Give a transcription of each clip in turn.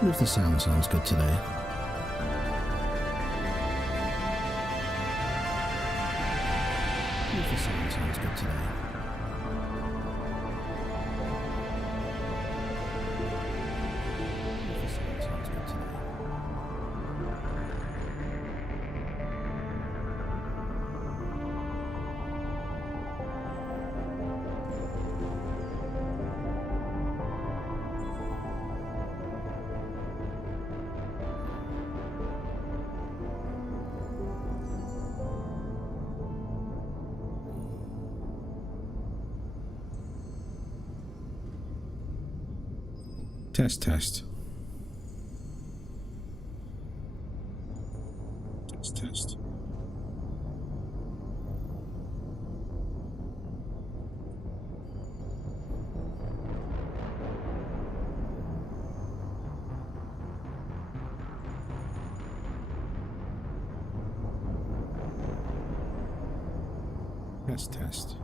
What if the sound sounds good today? What if the sound sounds good today? What if the sound sounds good today? Test, test. Test, test. Test, test.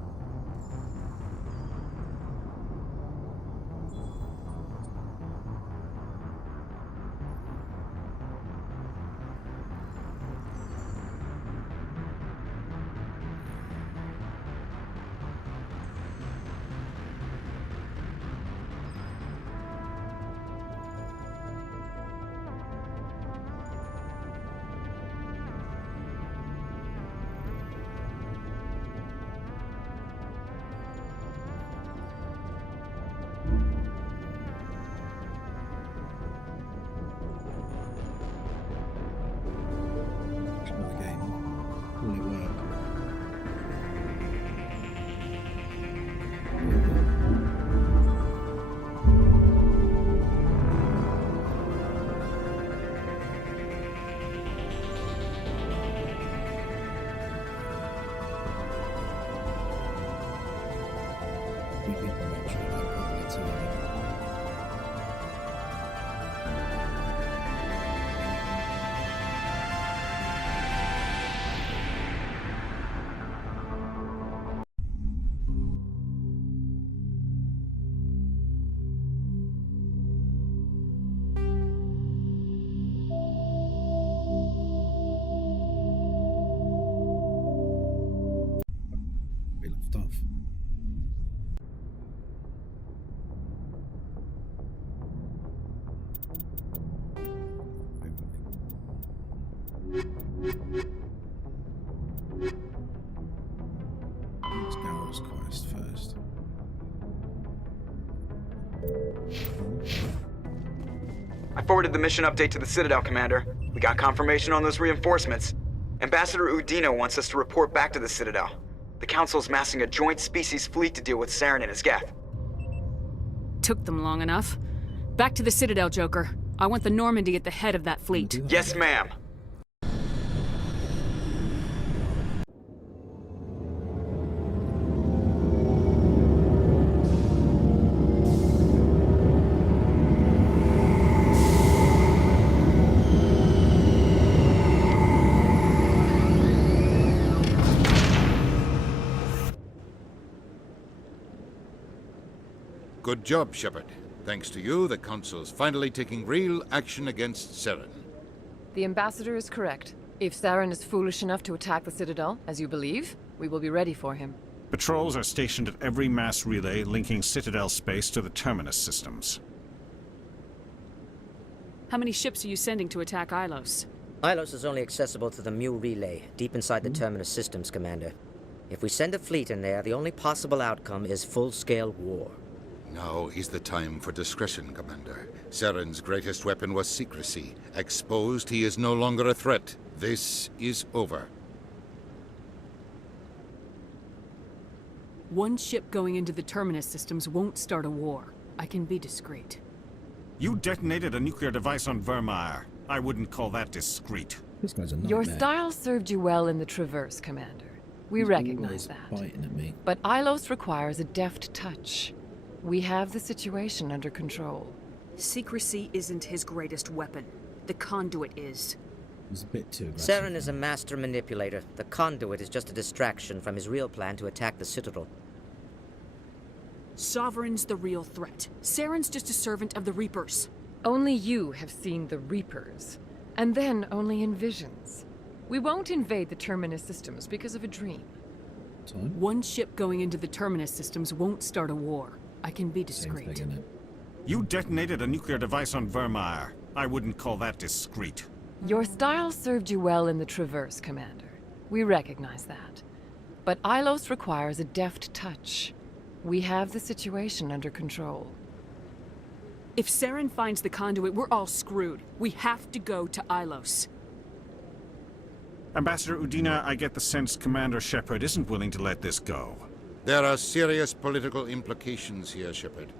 Let's Garrus quest first. I forwarded the mission update to the Citadel, Commander. We got confirmation on those reinforcements. Ambassador Udina wants us to report back to the Citadel. The Council's massing a joint species fleet to deal with Saren and his geth. Took them long enough. Back to the Citadel, Joker. I want the Normandy at the head of that fleet. Yes, ma'am. Good job, Shepard. Thanks to you, the Council's finally taking real action against Saren. The Ambassador is correct. If Saren is foolish enough to attack the Citadel, as you believe, we will be ready for him. Patrols are stationed at every mass relay linking Citadel space to the Terminus systems. How many ships are you sending to attack Ilos? Ilos is only accessible to the Mu relay, deep inside the Terminus systems, Commander. If we send a fleet in there, the only possible outcome is full-scale war. Now is the time for discretion, Commander. Saren's greatest weapon was secrecy. Exposed, he is no longer a threat. This is over. One ship going into the Terminus systems won't start a war. I can be discreet. You detonated a nuclear device on Virmire. I wouldn't call that discreet. This guy's a nightmare. Your style served you well in the Traverse, Commander. We He's recognize always that. biting at me. But Ilos requires a deft touch. We have the situation under control. Secrecy isn't his greatest weapon. The conduit is. He's a bit too aggressive. Saren is a master manipulator. The conduit is just a distraction from his real plan to attack the Citadel. Sovereign's the real threat. Saren's just a servant of the Reapers. Only you have seen the Reapers, and then only in visions. We won't invade the Terminus systems because of a dream. Time. One ship going into the Terminus systems won't start a war. I can be Same discreet. thing, innit? You detonated a nuclear device on Virmire. I wouldn't call that discreet. Your style served you well in the Traverse, Commander. We recognize that. But Ilos requires a deft touch. We have the situation under control. If Saren finds the conduit, we're all screwed. We have to go to Ilos. Ambassador Udina, I get the sense Commander Shepard isn't willing to let this go. There are serious political implications here, Shepard.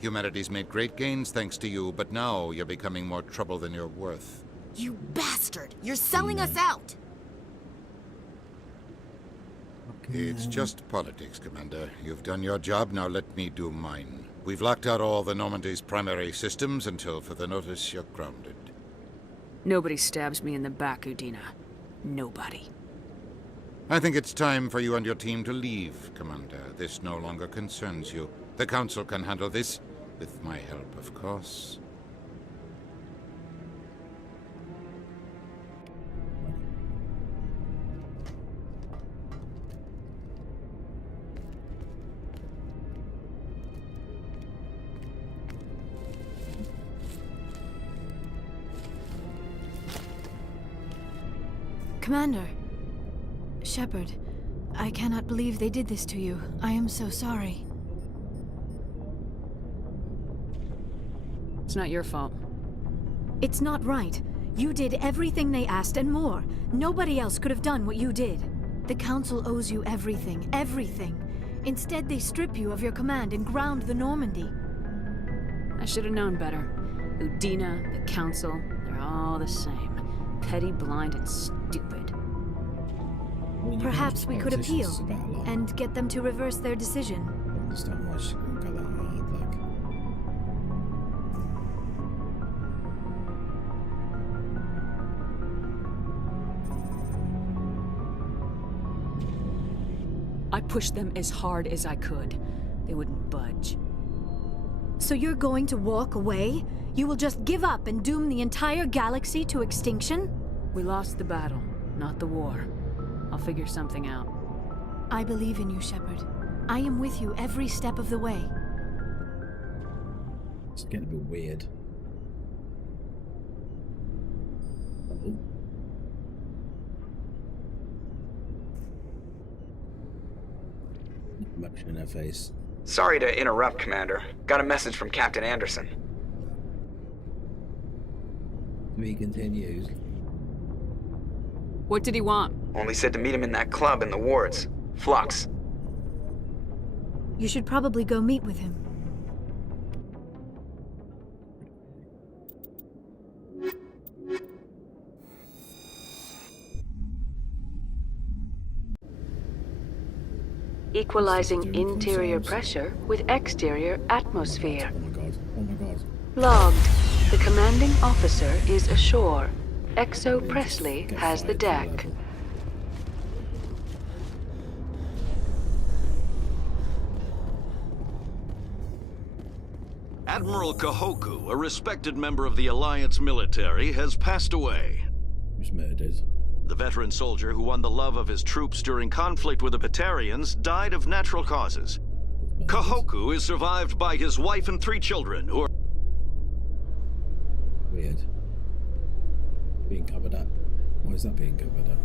Humanity's made great gains thanks to you, but now you're becoming more trouble than you're worth. You bastard! You're selling us out! It's just politics, Commander. You've done your job, now let me do mine. We've locked out all the Normandy's primary systems until further notice you're grounded. Nobody stabs me in the back, Udina. Nobody. I think it's time for you and your team to leave, Commander. This no longer concerns you. The Council can handle this, with my help, of course. Commander. Shepard, I cannot believe they did this to you. I am so sorry. It's not your fault. It's not right. You did everything they asked and more. Nobody else could have done what you did. The Council owes you everything, everything. Instead, they strip you of your command and ground the Normandy. I should have known better. Udina, the Council, they're all the same. Petty, blind, and stupid. Well, Perhaps we could appeal politicians about a lot. and get them to reverse their decision. I understand why she got that hard, like. I pushed them as hard as I could. They wouldn't budge. So you're going to walk away? You will just give up and doom the entire galaxy to extinction? We lost the battle, not the war. I'll figure something out. I believe in you, Shepard. I am with you every step of the way. It's getting a bit weird. Oh. Emotion in her face. Sorry to interrupt, Commander. Got a message from Captain Anderson. Me continues. What did he want? Only said to meet him in that club in the wards. Flux. You should probably go meet with him. Equalizing Doing interior themselves. pressure with exterior atmosphere. Oh my god. Oh my god. Logged. The commanding officer is ashore. Exo Presley Get has the fired to deck. level. Admiral Kahoku, a respected member of the Alliance military, has passed away. Who's murdered? The veteran soldier who won the love of his troops during conflict with the Batarians died of natural causes. Murdered. Kahoku is survived by his wife and 3 children, who are... Weird. Being covered up. Why is that being covered up?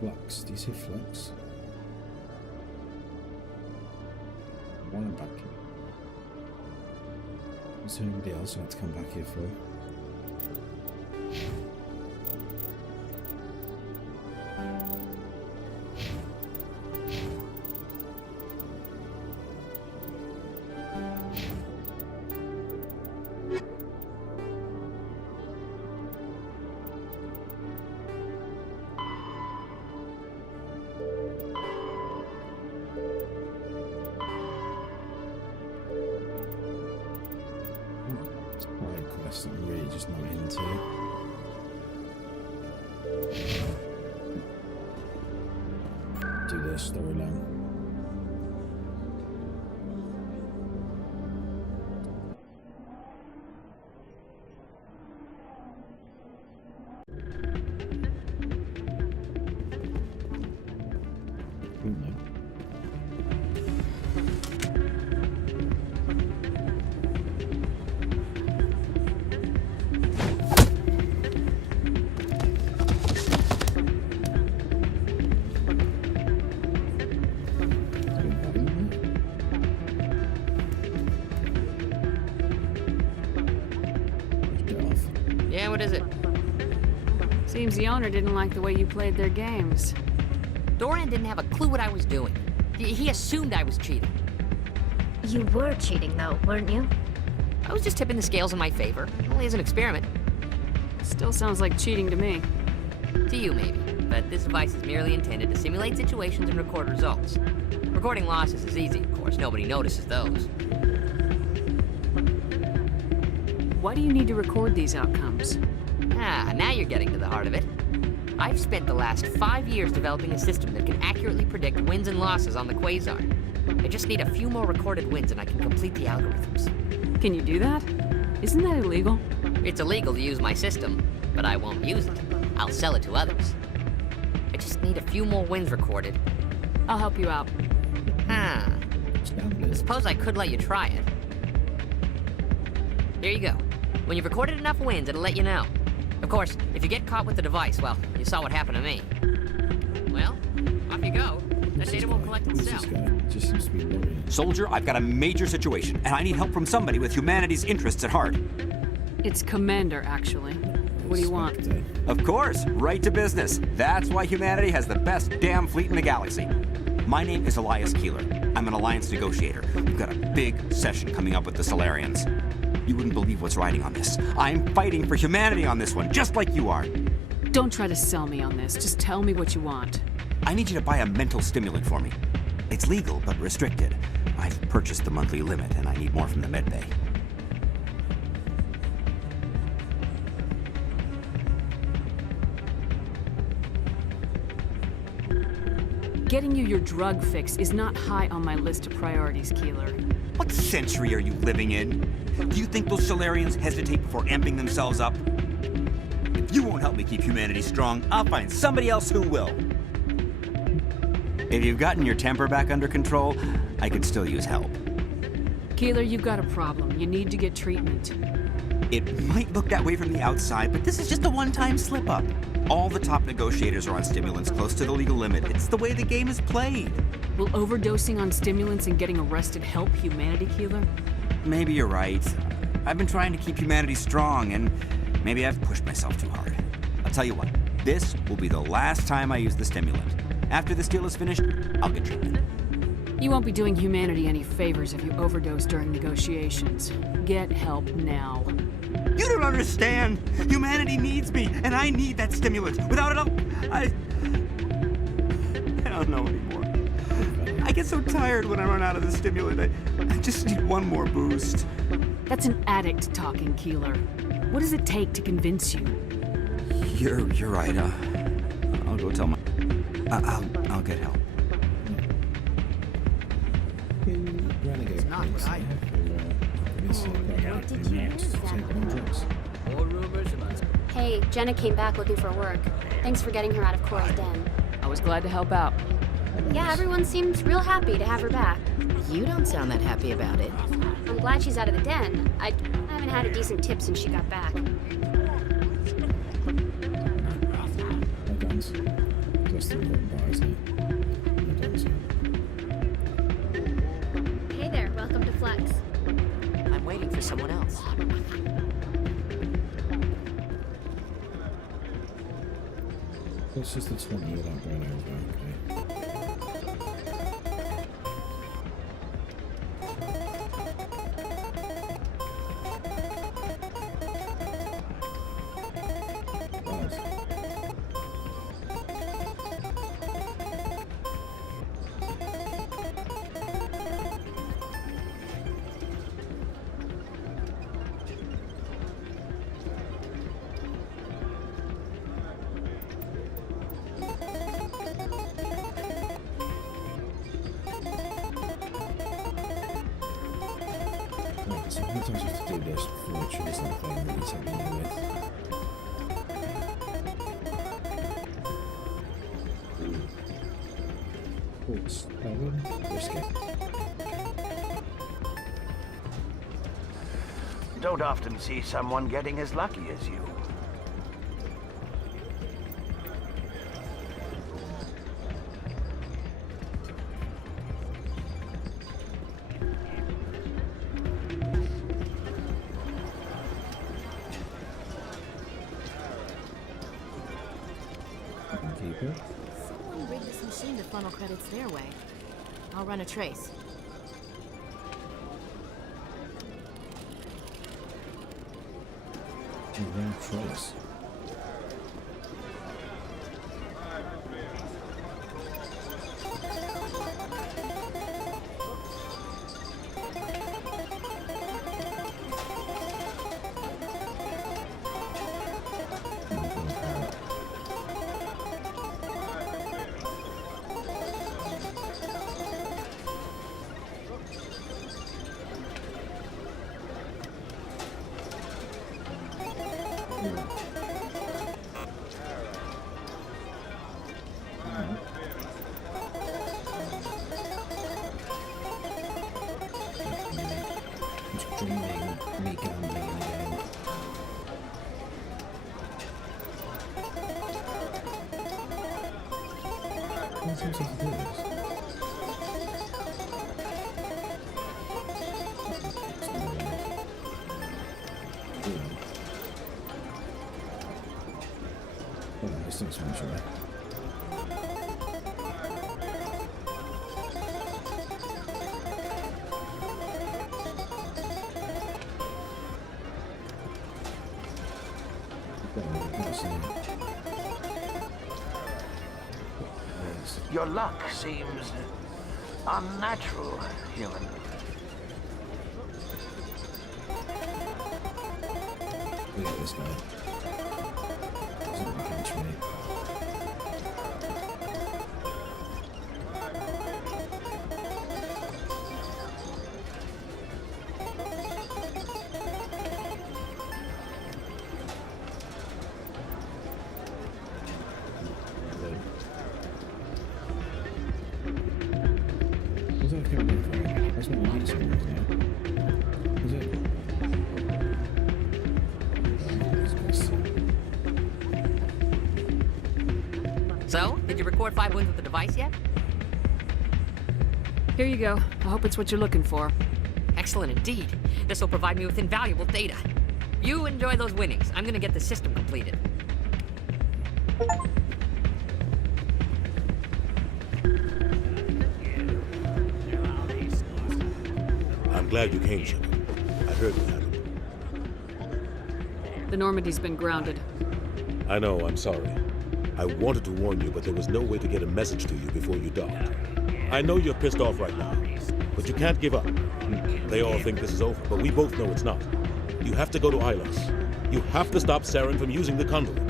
Flux. Do you see flux? Why am I back? Is there anybody else I had to come back here for? It's quite a quest that I'm really just not into. Do this storyline. what is it? Seems the owner didn't like the way you played their games. Doran didn't have a clue what I was doing. He assumed I was cheating. You were cheating, though, weren't you? I was just tipping the scales in my favor. Only as an experiment. Still sounds like cheating to me. To you, maybe. But this device is merely intended to simulate situations and record results. Recording losses is easy, of course. Nobody notices those. Why do you need to record these outcomes? Ah, now you're getting to the heart of it. I've spent the last 5 years developing a system that can accurately predict wins and losses on the Quasar. I just need a few more recorded wins and I can complete the algorithms. Can you do that? Isn't that illegal? It's illegal to use my system, but I won't use it. I'll sell it to others. I just need a few more wins recorded. I'll help you out. Suppose I could let you try it. Here you go. When you've recorded enough wins, it'll let you know. Of course, if you get caught with the device, well, you saw what happened to me. Well, off you go. That data won't collect itself. Just seems to be worrying. Soldier, I've got a major situation, and I need help from somebody with humanity's interests at heart. It's Commander, actually. What do you want? Of course, right to business. That's why humanity has the best damn fleet in the galaxy. My name is Elias Keeler. I'm an Alliance negotiator. We've got a big session coming up with the Solarians. You wouldn't believe what's riding on this. I'm fighting for humanity on this one, just like you are. Don't try to sell me on this. Just tell me what you want. I need you to buy a mental stimulant for me. It's legal, but restricted. I've purchased the monthly limit, and I need more from the medbay. Getting you your drug fix is not high on my list of priorities, Keeler. What century are you living in? Do you think those Solarians hesitate before amping themselves up? If you won't help me keep humanity strong, I'll find somebody else who will. If you've gotten your temper back under control, I could still use help. Keeler, you've got a problem. You need to get treatment. It might look that way from the outside, but this is just a one-time slip-up. All the top negotiators are on stimulants close to the legal limit. It's the way the game is played. Will overdosing on stimulants and getting arrested help humanity, Keeler? Maybe you're right. I've been trying to keep humanity strong, and maybe I've pushed myself too hard. I'll tell you what, this will be the last time I use the stimulant. After this deal is finished, I'll get treatment. You won't be doing humanity any favors if you overdose during negotiations. Get help now. You don't understand! Humanity needs me, and I need that stimulant. Without it, I don't know anymore. I get so tired when I run out of the stimulant. I just need one more boost. That's an addict talking, Keeler. What does it take to convince you? You're right. I'll go tell my... I'll get help. It's not what I Hey, Jenna came back looking for work. Thanks for getting her out of Cora's den. I was glad to help out. Yeah, everyone seems real happy to have her back. You don't sound that happy about it. I'm glad she's out of the den. I haven't had a decent tip since she got back. Hey there, welcome to Flex. I'm waiting for someone else. It's just the 20 without going over, okay. So sometimes you have to do this before it shows something that you take me with. Quartz oven, risky. Don't often see someone getting as lucky as you. funnel credits their way. I'll run a trace. You run a trace. Me gambling again. What's supposed to do this? Oh, this thing's much right. Your luck seems unnatural, human. Look at this guy. Doesn't want to catch me. So, did you record 5 wins with the device yet? Here you go. I hope it's what you're looking for. Excellent indeed. This will provide me with invaluable data. You enjoy those winnings. I'm gonna get the system completed. I'm glad you came, Shepard. I heard what happened. The Normandy's been grounded. I know, I'm sorry. I wanted to warn you, but there was no way to get a message to you before you docked. I know you're pissed off right now, but you can't give up. They all think this is over, but we both know it's not. You have to go to Ilos. You have to stop Saren from using the conduit.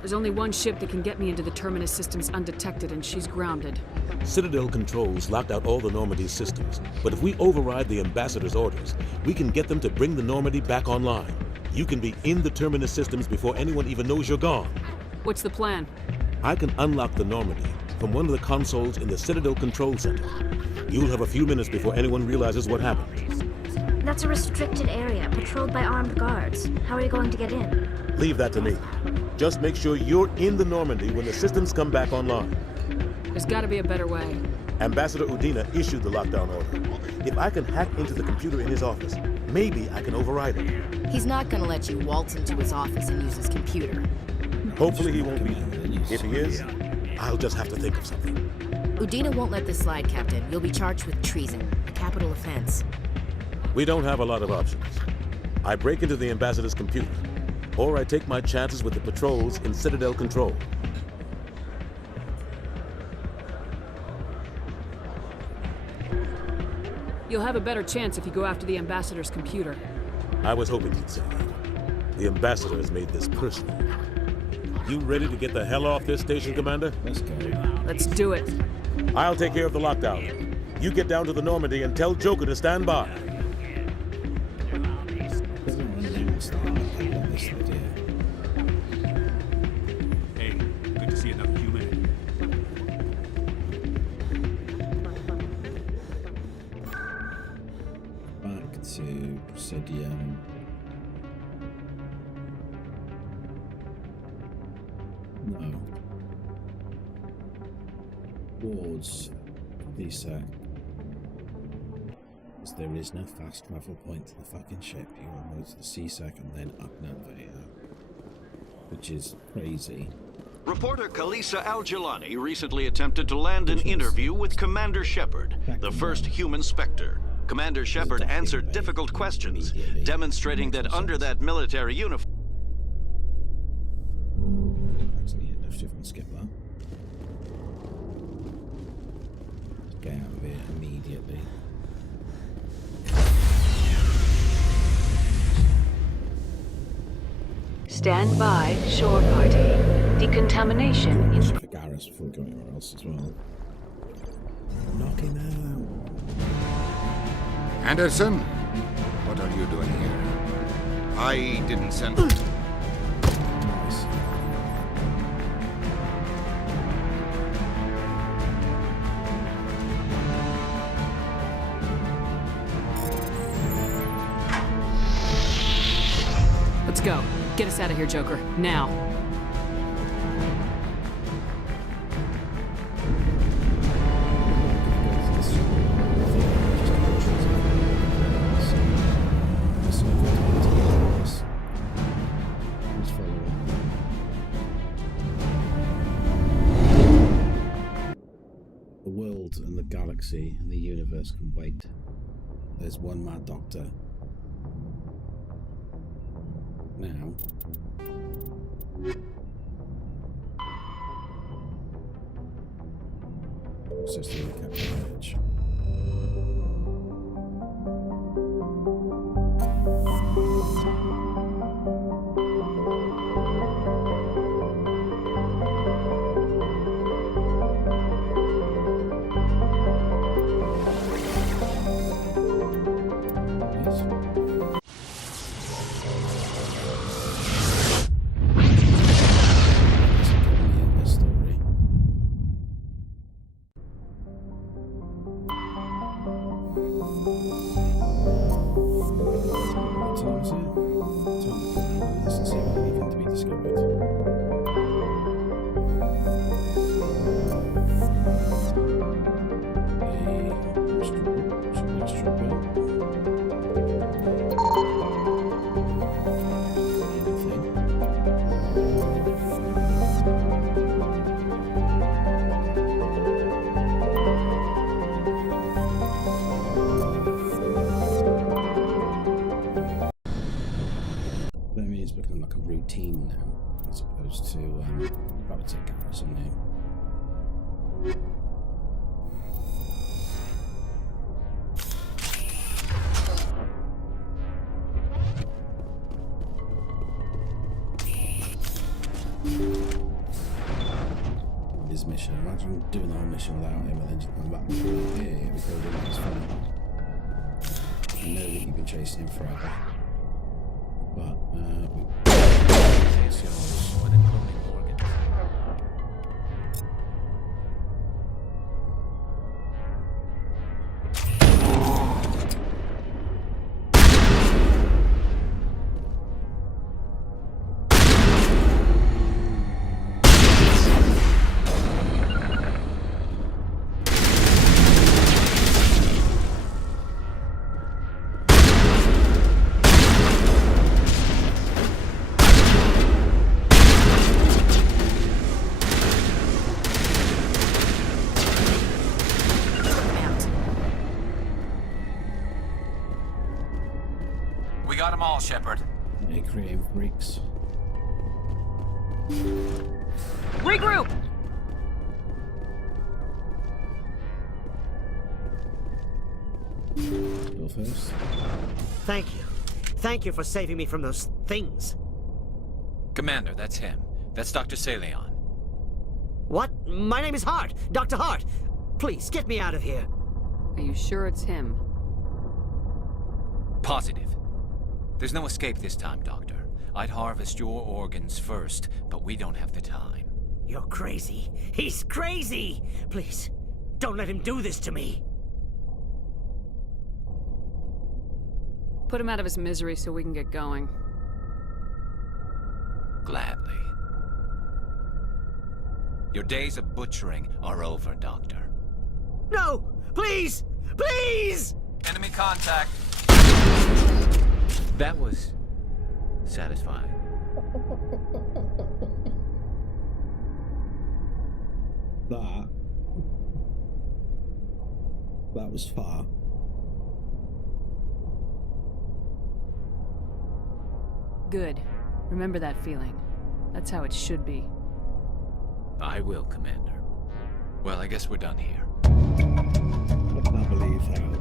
There's only one ship that can get me into the Terminus systems undetected, and she's grounded. Citadel controls locked out all the Normandy's systems, but if we override the Ambassador's orders, we can get them to bring the Normandy back online. You can be in the Terminus systems before anyone even knows you're gone. What's the plan? I can unlock the Normandy from one of the consoles in the Citadel Control Center. You'll have a few minutes before anyone realizes what happened. That's a restricted area, patrolled by armed guards. How are you going to get in? Leave that to me. Just make sure you're in the Normandy when the systems come back online. There's gotta be a better way. Ambassador Udina issued the lockdown order. If I can hack into the computer in his office, maybe I can override it. He's not gonna let you waltz into his office and use his computer. Hopefully he won't be. If he is, I'll just have to think of something. Udina won't let this slide, Captain. You'll be charged with treason, a capital offense. We don't have a lot of options. I break into the Ambassador's computer, or I take my chances with the patrols in Citadel Control. You'll have a better chance if you go after the Ambassador's computer. I was hoping you'd say that. The Ambassador has made this personal. You ready to get the hell off this station, Commander? Let's go. Let's do it. I'll take care of the lockdown. You get down to the Normandy and tell Joker to stand by. Hey, good to see another human. Back to Presidium. No. Towards VSAC. Because there is no fast travel point to the fucking ship. You want to go to the CSAC and then up Navigator. Which is crazy. Reporter Kalisa Al-Jilani recently attempted to land an interview with Commander Shepard, the first human Spectre. Commander Shepard answered difficult questions, demonstrating that under that military uniform... Actually, hit left shift and skip that. Get out of here immediately. Stand by, shore party. Decontamination in... For Garrus before we go anywhere else as well. Knock him out. Anderson, what are you doing here? I didn't send... Nice. Let's go. Get us out of here, Joker. Now. The world and the galaxy and the universe can wait. There's one mad doctor. Now. It's just a look at the edge. Routine now, as opposed to probably take Garrus on there. His mission. Imagine doing the whole mission without him and then just come back and go, here we go, it's fun. I know that you've been chasing him forever. But Shepard. They create freaks. Regroup! Go first. Thank you. Thank you for saving me from those things. Commander, that's him. That's Dr. Saleon. What? My name is Hart. Dr. Hart. Please, get me out of here. Are you sure it's him? Positive. There's no escape this time, Doctor. I'd harvest your organs first, but we don't have the time. You're crazy. He's crazy! Please, don't let him do this to me. Put him out of his misery so we can get going. Gladly. Your days of butchering are over, Doctor. No! Please! Please! Enemy contact! That was satisfying. That was far. Good. Remember that feeling. That's how it should be. I will, Commander. Well, I guess we're done here. I can't believe how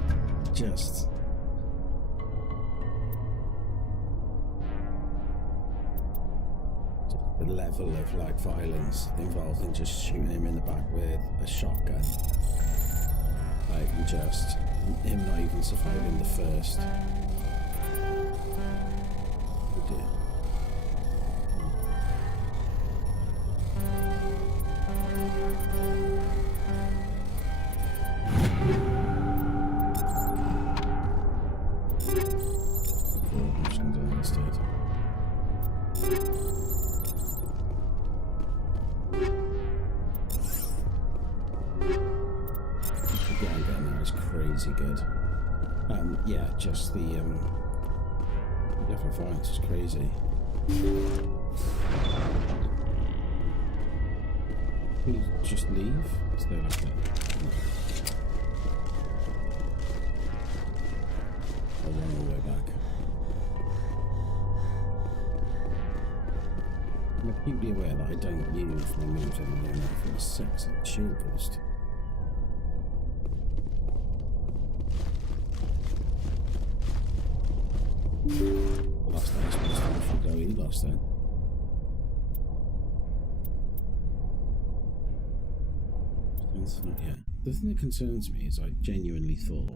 just... the level of like violence involved in just shooting him in the back with a shotgun. Like, and just him not even surviving the first. Oh dear. I'm just gonna do that instead. Again, that was crazy good. Yeah, just the level of violence is crazy. Can you just leave? Is there like that? No. I'll run all the way back. I'm acutely aware that I don't use my moves anymore now for the 6 shield boost. Last time I supposed to have to go Ilos then. It's not yet. The thing that concerns me is I genuinely thought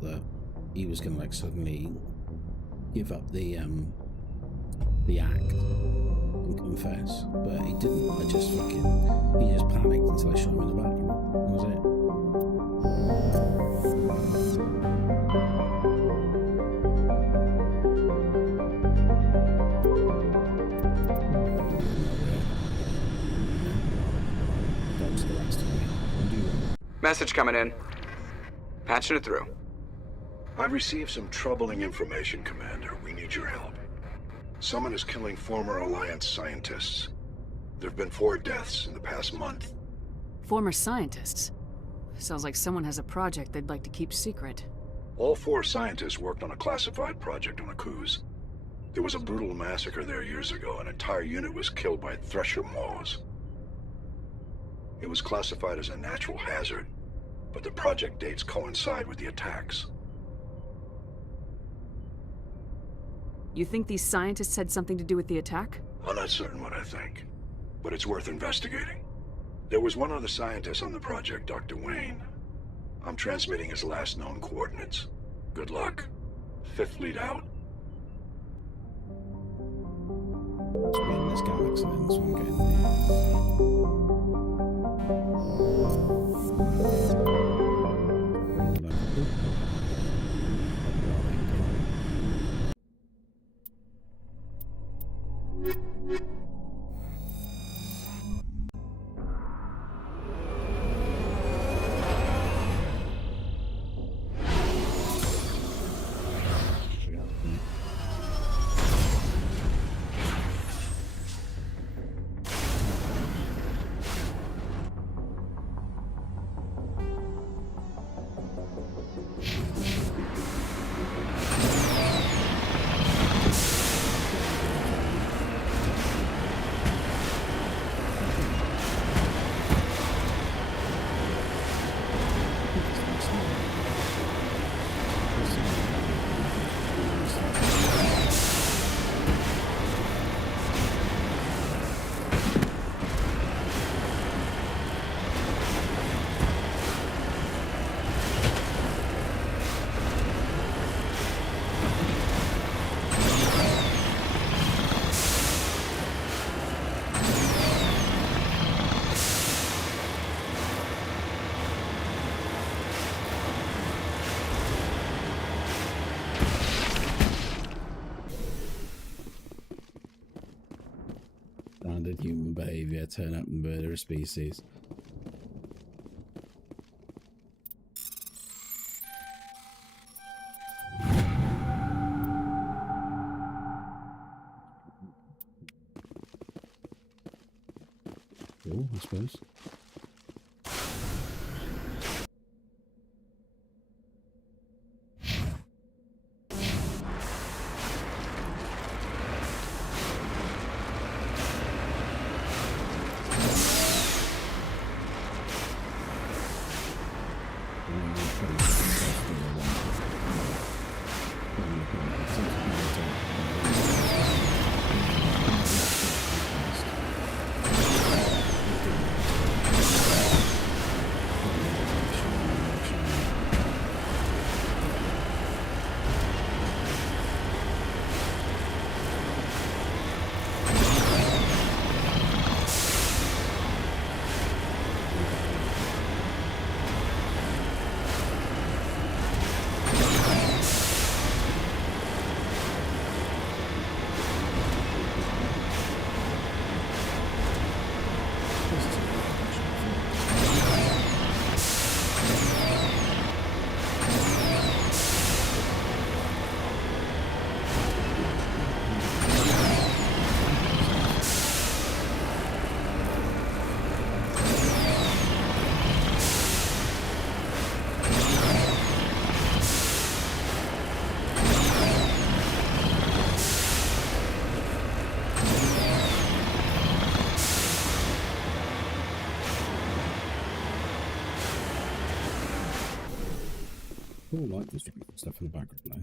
that he was gonna like suddenly give up the act and confess, but he didn't. He just panicked until I shot him in the back. That was it. Message coming in. Patching it through. I've received some troubling information, Commander. We need your help. Someone is killing former Alliance scientists. There have been 4 deaths in the past month. Former scientists? Sounds like someone has a project they'd like to keep secret. All 4 scientists worked on a classified project on Akuz. There was a brutal massacre there years ago. An entire unit was killed by Thresher maws. It was classified as a natural hazard, but the project dates coincide with the attacks. You think these scientists had something to do with the attack? I'm not certain what I think, but it's worth investigating. There was one other scientist on the project, Dr. Wayne. I'm transmitting his last known coordinates. Good luck. 5th Fleet out. It's been this galaxy then, so I'm getting there. Standard human behavior, turn up and murder a species. I suppose. I like this stuff in the background now.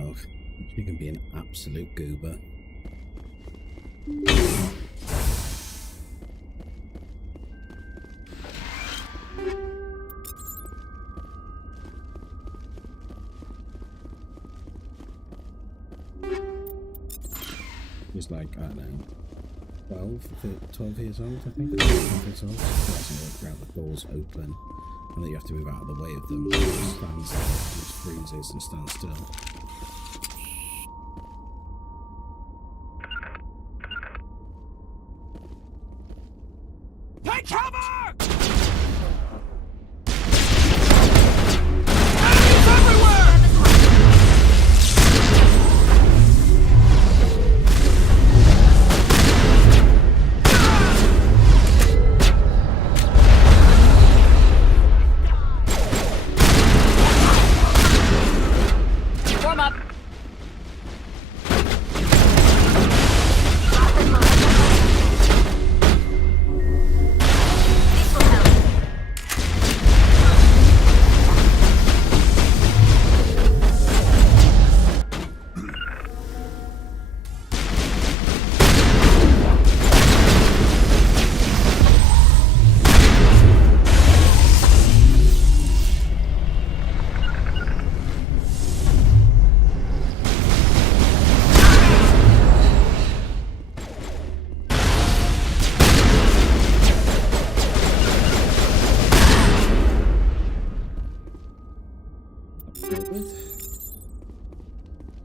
Oh, she can be an absolute goober. He's like, I don't know, 12 years old, I think. 12 years old. That's around the doors open, and then you have to move out of the way of them. It just stands there, just freezes and stands still. Take cover! One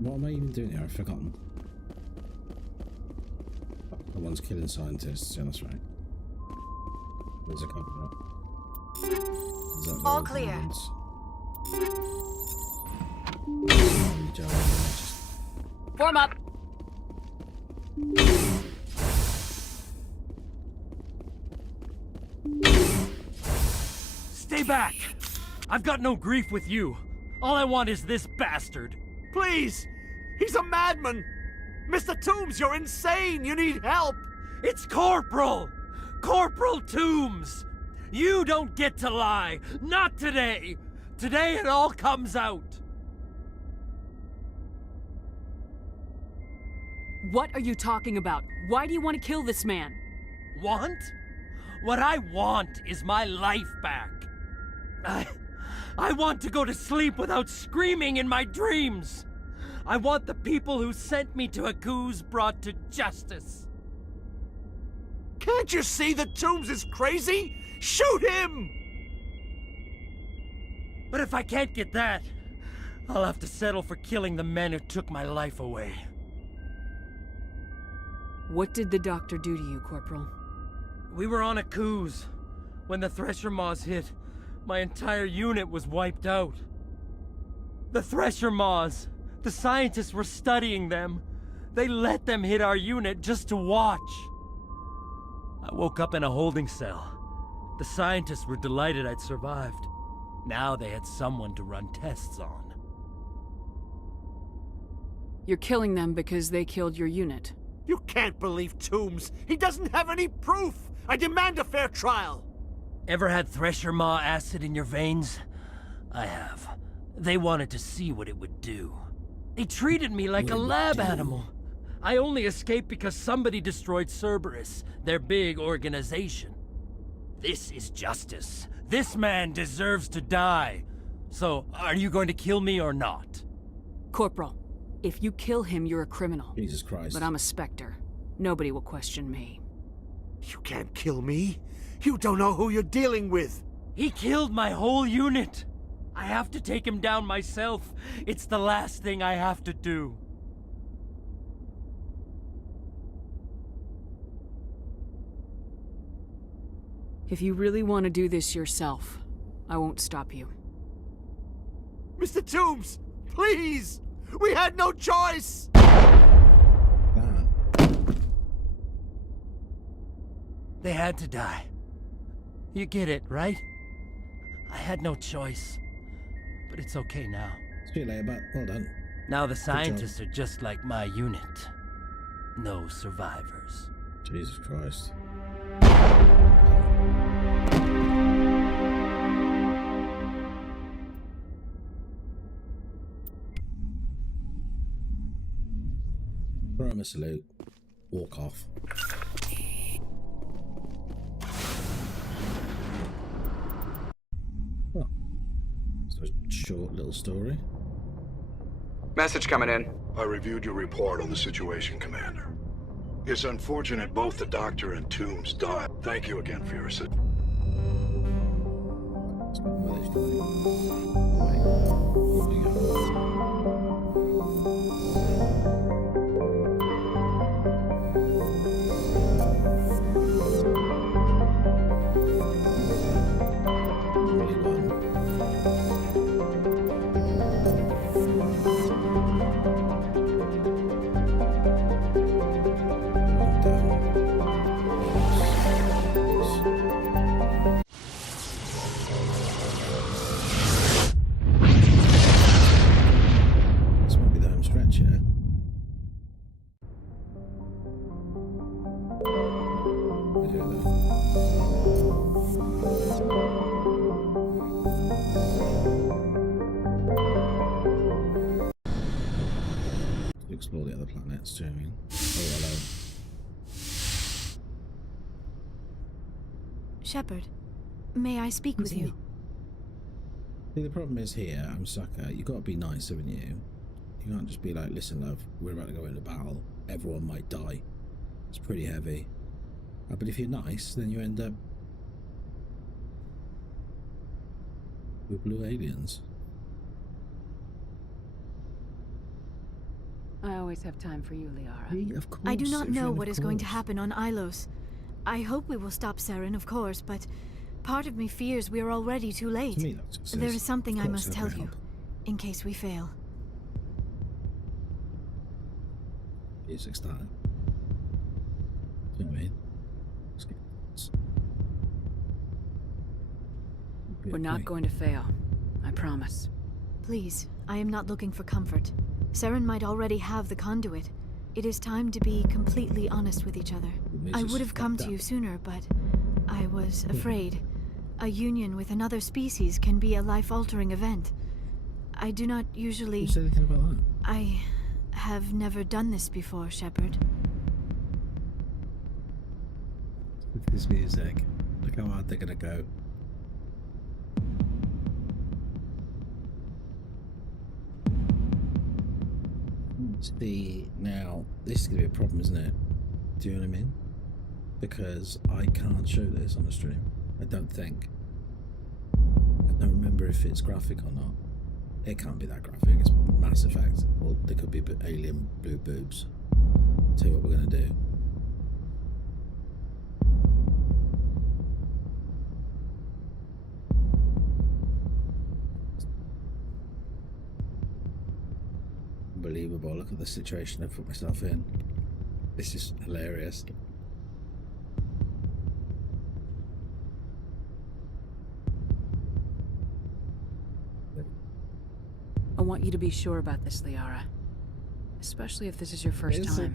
What am I even doing here? I've forgotten. The one's killing scientists, yeah, that's right. There's a cover up. All clear. Form up. Stay back! I've got no grief with you. All I want is this bastard. Please! He's a madman! Mr. Toombs, you're insane! You need help! It's Corporal! Corporal Toombs! You don't get to lie! Not today! Today it all comes out! What are you talking about? Why do you want to kill this man? Want? What I want is my life back. I want to go to sleep without screaming in my dreams. I want the people who sent me to Aku's brought to justice. Can't you see that Toombs is crazy? Shoot him! But if I can't get that, I'll have to settle for killing the men who took my life away. What did the doctor do to you, Corporal? We were on Aku's. When the Thresher Maws hit, my entire unit was wiped out. The Thresher Maws, the scientists were studying them. They let them hit our unit just to watch. I woke up in a holding cell. The scientists were delighted I'd survived. Now they had someone to run tests on. You're killing them because they killed your unit. You can't believe Toombs. He doesn't have any proof. I demand a fair trial. Ever had Thresher Maw acid in your veins? I have. They wanted to see what it would do. They treated me like a lab animal. I only escaped because somebody destroyed Cerberus, their big organization. This is justice. This man deserves to die. So, are you going to kill me or not? Corporal, if you kill him, you're a criminal. Jesus Christ. But I'm a Spectre. Nobody will question me. You can't kill me. You don't know who you're dealing with. He killed my whole unit. I have to take him down myself. It's the last thing I have to do. If you really want to do this yourself, I won't stop you. Mr. Toombs, please! We had no choice! They had to die. You get it, right? I had no choice. But it's okay now. See you later, but well done. Now the scientists are just like my unit. No survivors. Jesus Christ. Throw him a salute. Walk off. Oh. So a short little story. Message coming in. I reviewed your report on the situation, Commander. It's unfortunate both the Doctor and Toombs died. Thank you again for your assistance. Explore the other planets too. Oh, hello. Shepard, may I speak with you? See, the problem is here, I'm sucker. You've got to be nice, haven't you? You can't just be like, listen, love, we're about to go into battle. Everyone might die. It's pretty heavy. But if you're nice, then you end up with blue aliens. I always have time for you, Liara. Of course. I do not know Of what is going to course. happen on Ilos. I hope we will stop Saren, of course, but part of me fears we are already too late. To me, that just There says, is something of I course must I tell can you, help. in case we fail. Music starting. Do you know what I mean? Let's get this. We're not going to fail. I promise. Please, I am not looking for comfort. Saren might already have the conduit. It is time to be completely honest with each other. I would have come to you sooner, but I was afraid. A union with another species can be a life-altering event. I do not usually... You said anything about that? I have never done this before, Shepard. With this music, look how hard they're gonna go. See, now, this is gonna be a problem, isn't it? Do you know what I mean? Because I can't show this on the stream. I don't think. I don't remember if it's graphic or not. It can't be that graphic. It's Mass Effect. Well, there could be alien blue boobs. Tell you what we're gonna do. Unbelievable. Look at the situation I've put myself in. This is hilarious. I want you to be sure about this, Liara. Especially if this is your first time.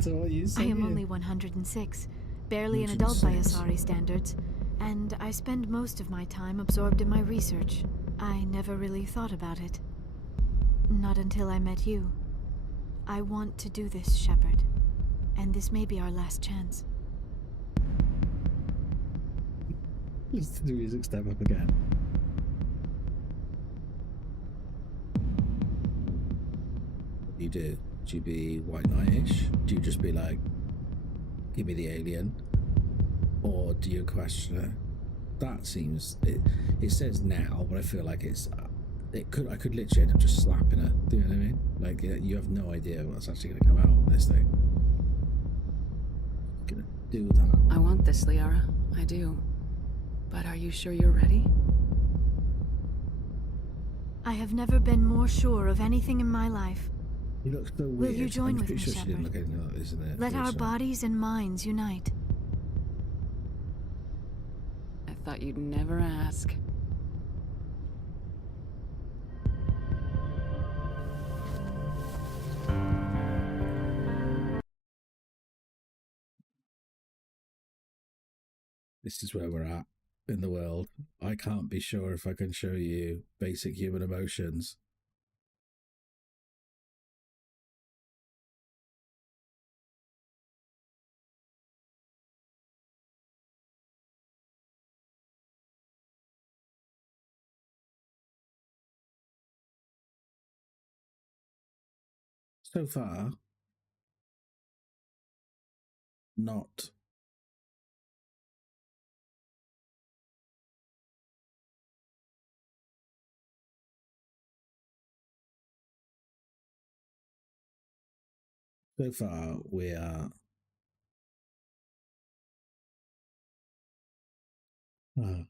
I am only 106, barely an adult by Asari standards, and I spend most of my time absorbed in my research. I never really thought about it. Not until I met you. I want to do this, Shepard, and this may be our last chance. Let's do the music step up again. What do you do? Do you be White Knight-ish? Do you just be like, give me the alien? Or do you question her? That seems... It says now, but I feel like it's... I could literally end up just slapping her. Do you know what I mean? Like, you have no idea what's actually going to come out of this thing. Gonna do that. I want this, Liara. I do. But are you sure you're ready? I have never been more sure of anything in my life. You look so weird. Will you join I'm with pretty me, sure she didn't Shepard? look anything like this in there. Let our bodies and minds unite. I thought you'd never ask. This is where we're at in the world. I can't be sure if I can show you basic human emotions. So far, not. So far, we are. Right.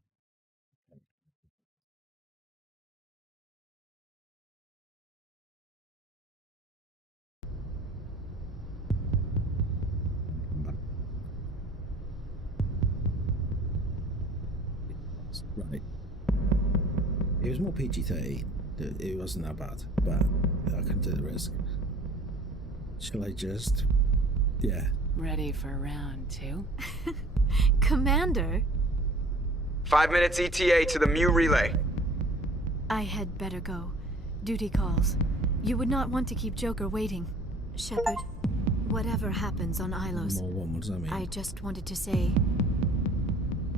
It was more PG-13. It wasn't that bad, but I can take the risk. Shall I just... Yeah. Ready for round 2? Commander? 5 minutes ETA to the Mu relay. I had better go. Duty calls. You would not want to keep Joker waiting. Shepard, whatever happens on Ilos, More one, what does that mean? I just wanted to say...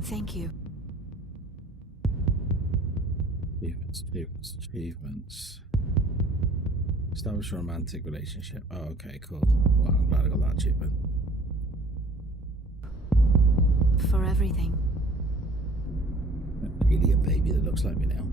thank you. Achievements. Establish a romantic relationship. Oh, okay, cool. Well, I'm glad I got that achievement. For everything. An alien baby that looks like me now.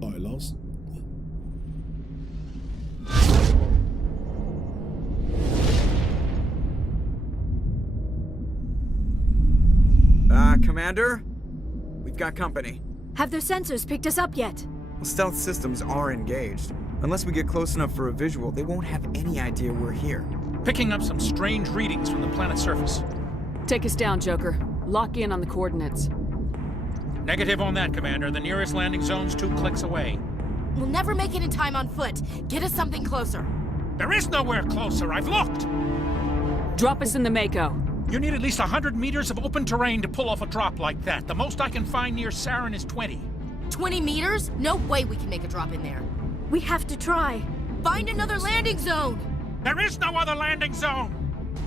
Ilos. Commander? We've got company. Have their sensors picked us up yet? Well, stealth systems are engaged. Unless we get close enough for a visual, they won't have any idea we're here. Picking up some strange readings from the planet's surface. Take us down, Joker. Lock in on the coordinates. Negative on that, Commander. The nearest landing zone's 2 clicks away. We'll never make it in time on foot. Get us something closer. There is nowhere closer. I've looked. Drop us in the Mako. You need at least 100 meters of open terrain to pull off a drop like that. The most I can find near Saren is 20. 20 meters? No way we can make a drop in there. We have to try. Find another landing zone! There is no other landing zone!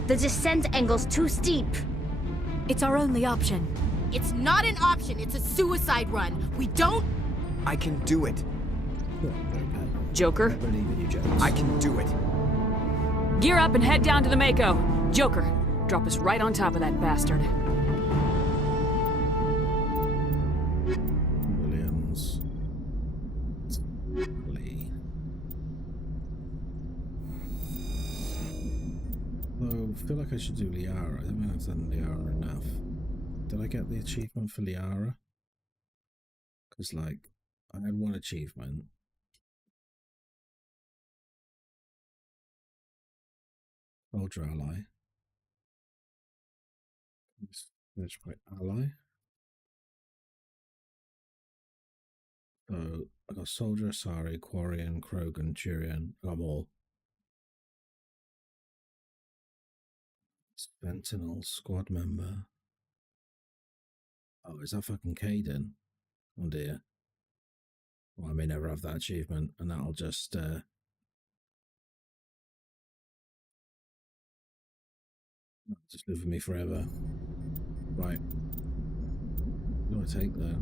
The descent angle's too steep. It's our only option. It's not an option, it's a suicide run. We don't... I can do it. Joker? I believe in you, Jones. I can do it. Gear up and head down to the Mako. Joker, drop us right on top of that bastard. Williams. Lee. Though, I feel like I should do Liara. I don't think I've done Liara enough. Did I get the achievement for Liara? Because, like, I had one achievement. Soldier ally. Search by ally. So I got Soldier, Asari, Quarian, Krogan, Turian. I got them all. Sentinel, squad member. Oh, is that fucking Kaidan? Oh dear. Well, I may never have that achievement, and that'll just live with me forever. Right. What do I take there?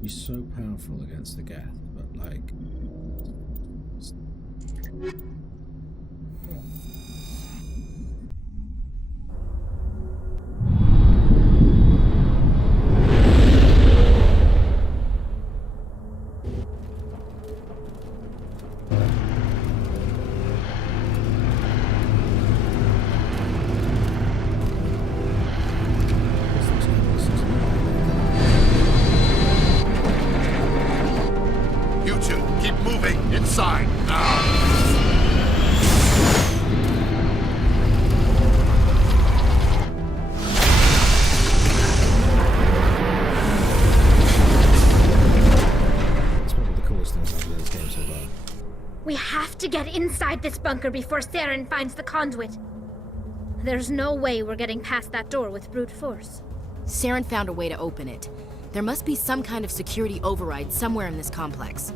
He's so powerful against the Geth, but like... Inside this bunker before Saren finds the conduit. There's no way we're getting past that door with brute force. Saren found a way to open it. There must be some kind of security override somewhere in this complex.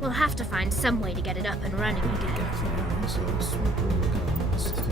We'll have to find some way to get it up and running again. So let's swap all the guns to...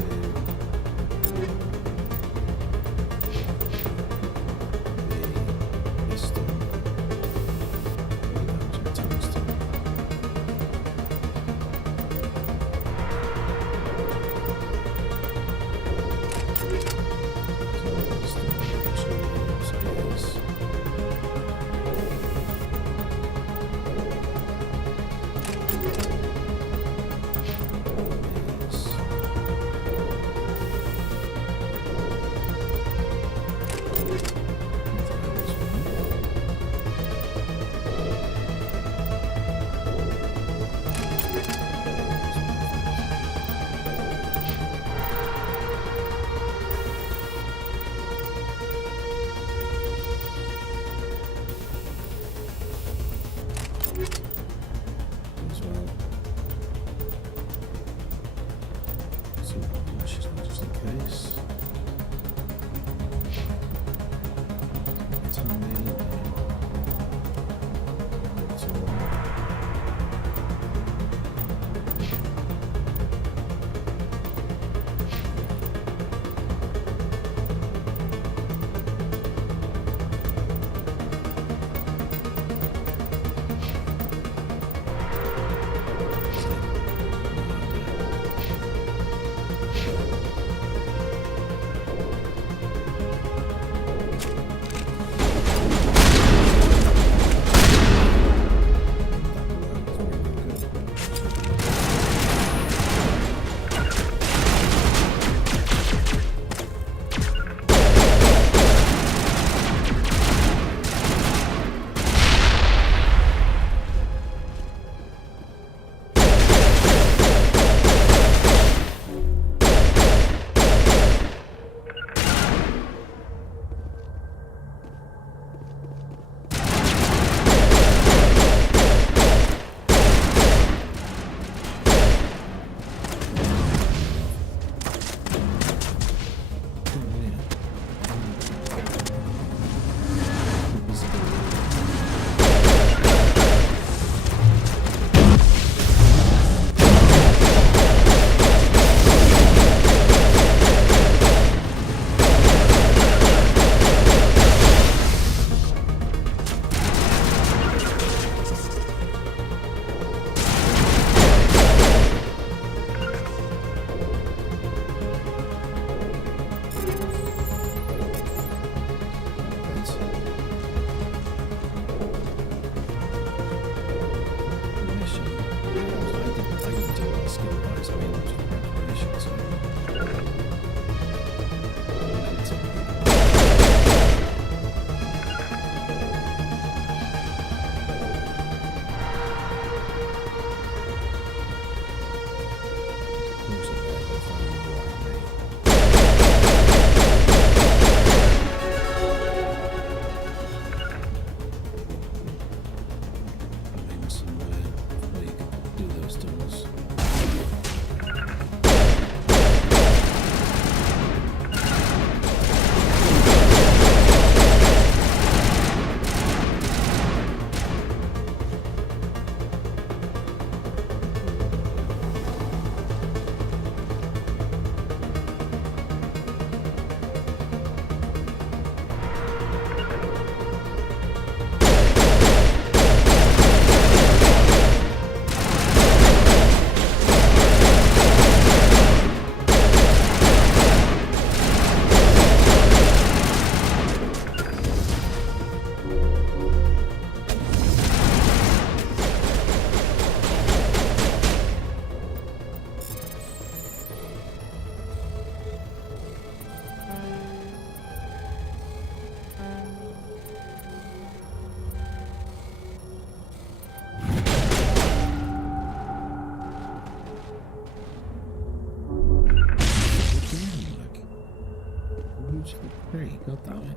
Great, god damn it.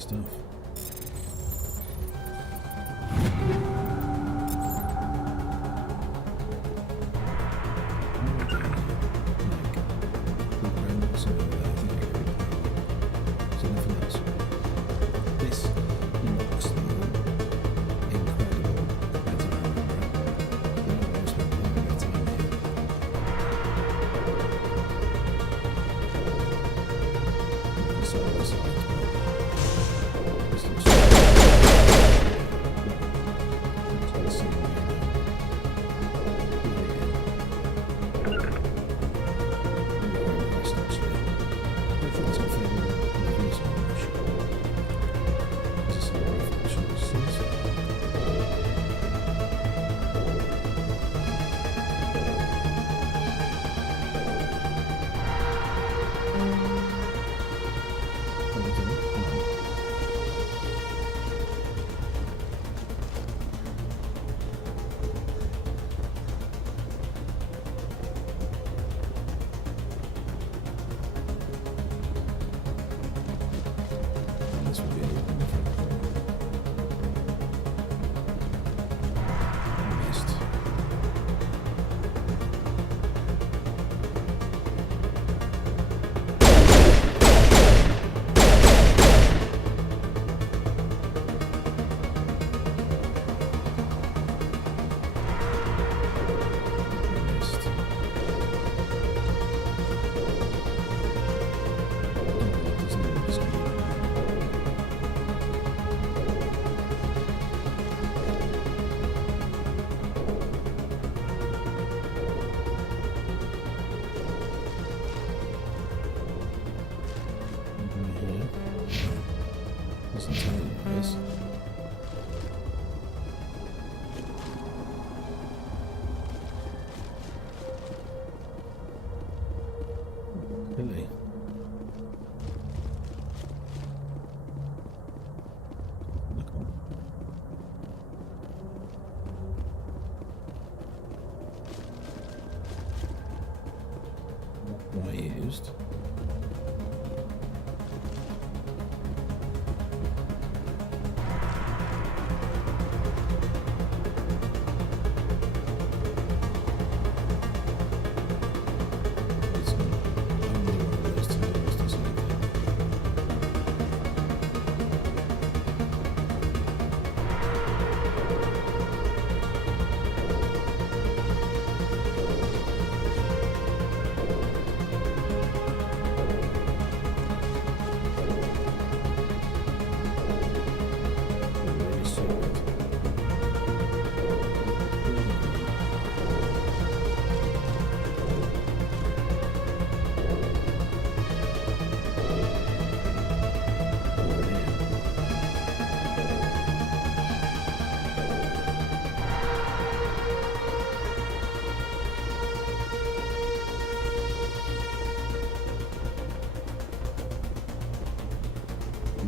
Stuff.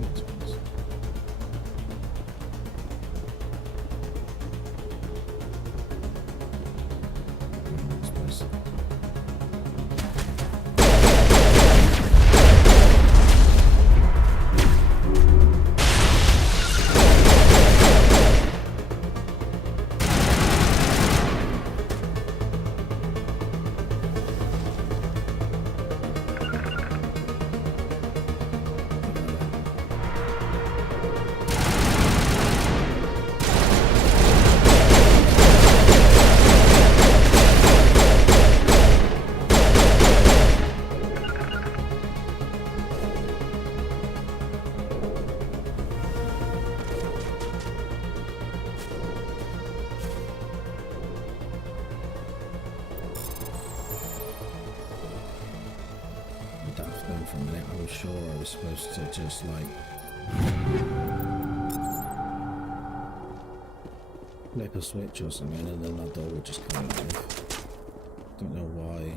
victims. For a minute, I was sure I was supposed to just like flip a switch or something, and then that door would just come off. Don't know why.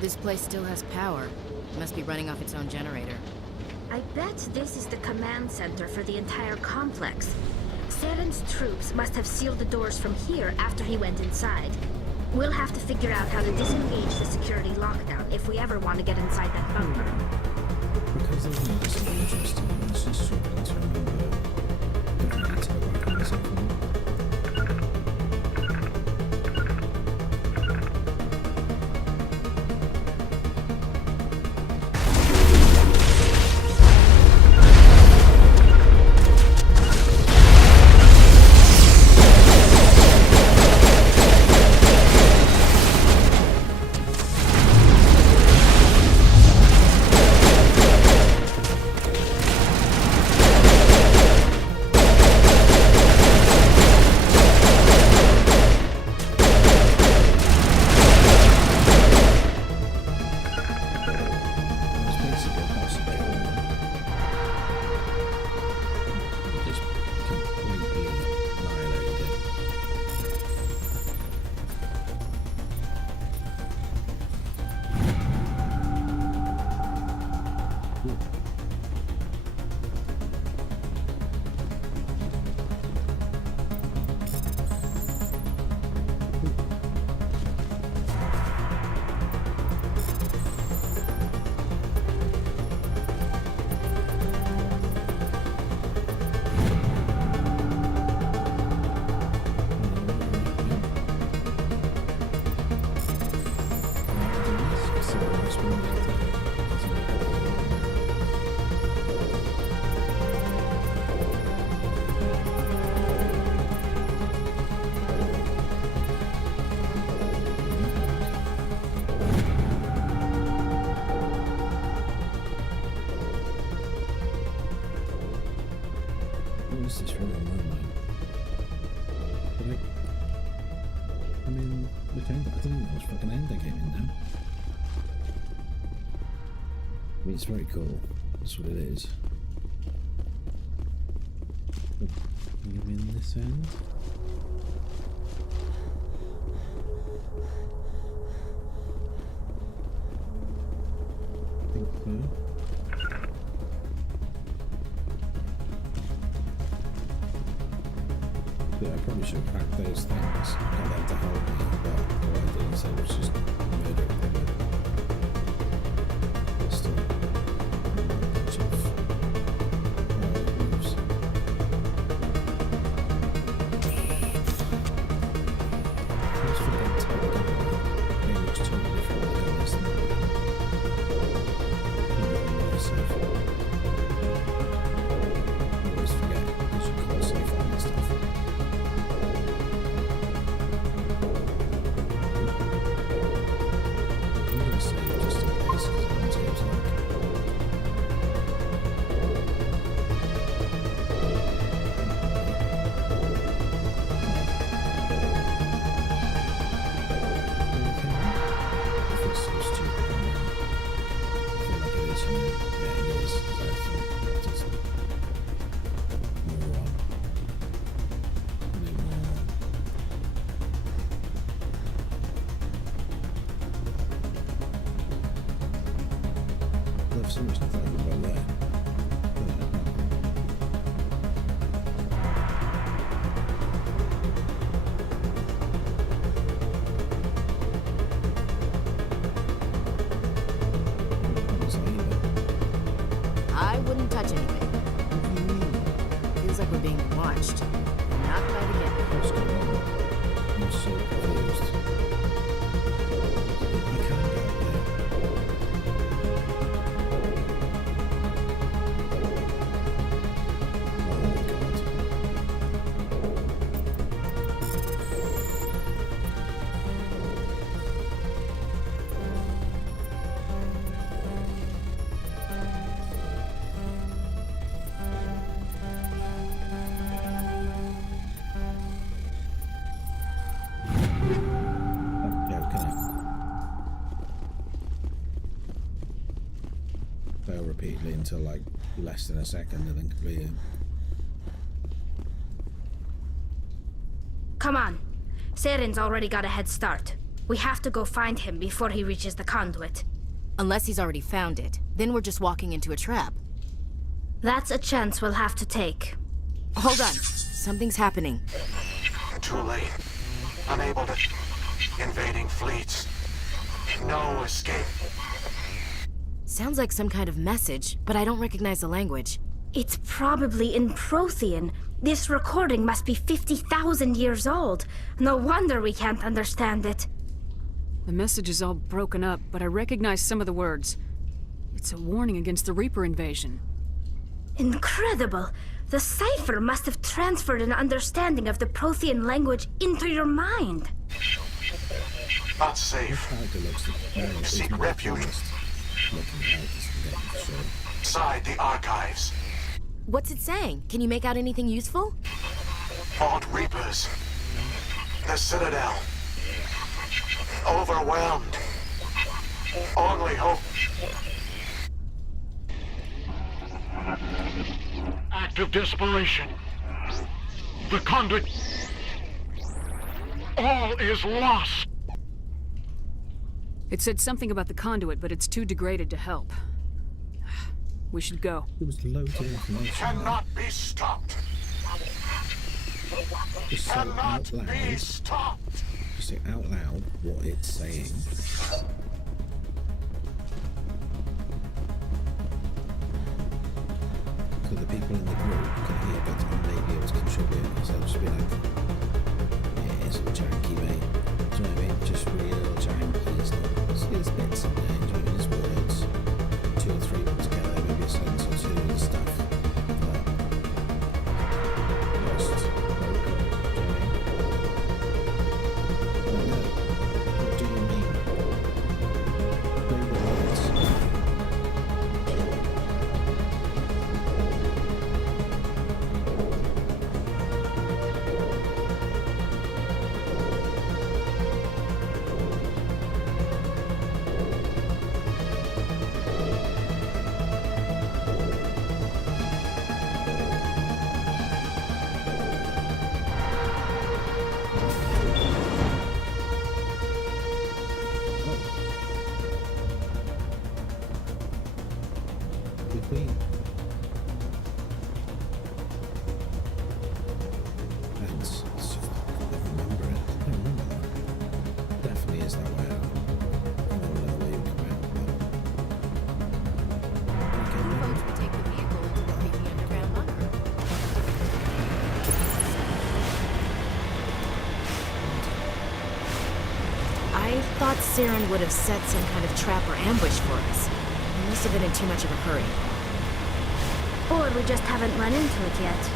This place still has power. It must be running off its own generator. I bet this is the command center for the entire complex. Saren's troops must have sealed the doors from here after he went inside. We'll have to figure out how to disengage the security lockdown if we ever want to get inside that bunker. Because there's no so interesting, it's just struggling to remember if I need to go back on this phone. I'm in which end? I don't know which fucking end I came in now. I mean, it's very cool. That's what it is. I'm in this end. I think so. Yeah, I probably should crack those things. Got them to help me, but all I did instead was just murder them. Still a bunch of moves. I just forget to tell them they look totally different than the guys that I always forget. I should constantly find this stuff. So much stuff like that there. I wouldn't touch anything. Feels like we're being watched. Not right again. What's going on? I'm so confused. I can't get up there. Repeatedly until like less than a second and then complete it. Come on. Saren's already got a head start. We have to go find him before he reaches the conduit. Unless he's already found it. Then we're just walking into a trap. That's a chance we'll have to take. Hold on. Something's happening. Too late. Unable to... Invading fleets. No escape. Sounds like some kind of message, but I don't recognize the language. It's probably in Prothean. This recording must be 50,000 years old. No wonder we can't understand it. The message is all broken up, but I recognize some of the words. It's a warning against the Reaper invasion. Incredible! The cipher must have transferred an understanding of the Prothean language into your mind. Not safe. Seek refuge. Inside the archives. What's it saying? Can you make out anything useful? Fought Reapers. The Citadel. Overwhelmed. Only hope. Act of desperation. The conduit. All is lost. It said something about the conduit, but it's too degraded to help. We should go. There was loads of information. Cannot be stopped. Just say out loud. Just say out loud what it's saying. So the people in the group can hear better and maybe able to contribute. So they'll just be like, yeah, it's all janky, mate. Do you know what I mean? Just real janky stuff. There's bits in there, do you know what I mean? There's words. 2 or 3 put together, maybe a sentence or 2 and stuff. Lost. Broken. Do you know what I mean? What do you mean? Bring the words. I thought Saren would have set some kind of trap or ambush for us. We must have been in too much of a hurry. Or we just haven't run into it yet.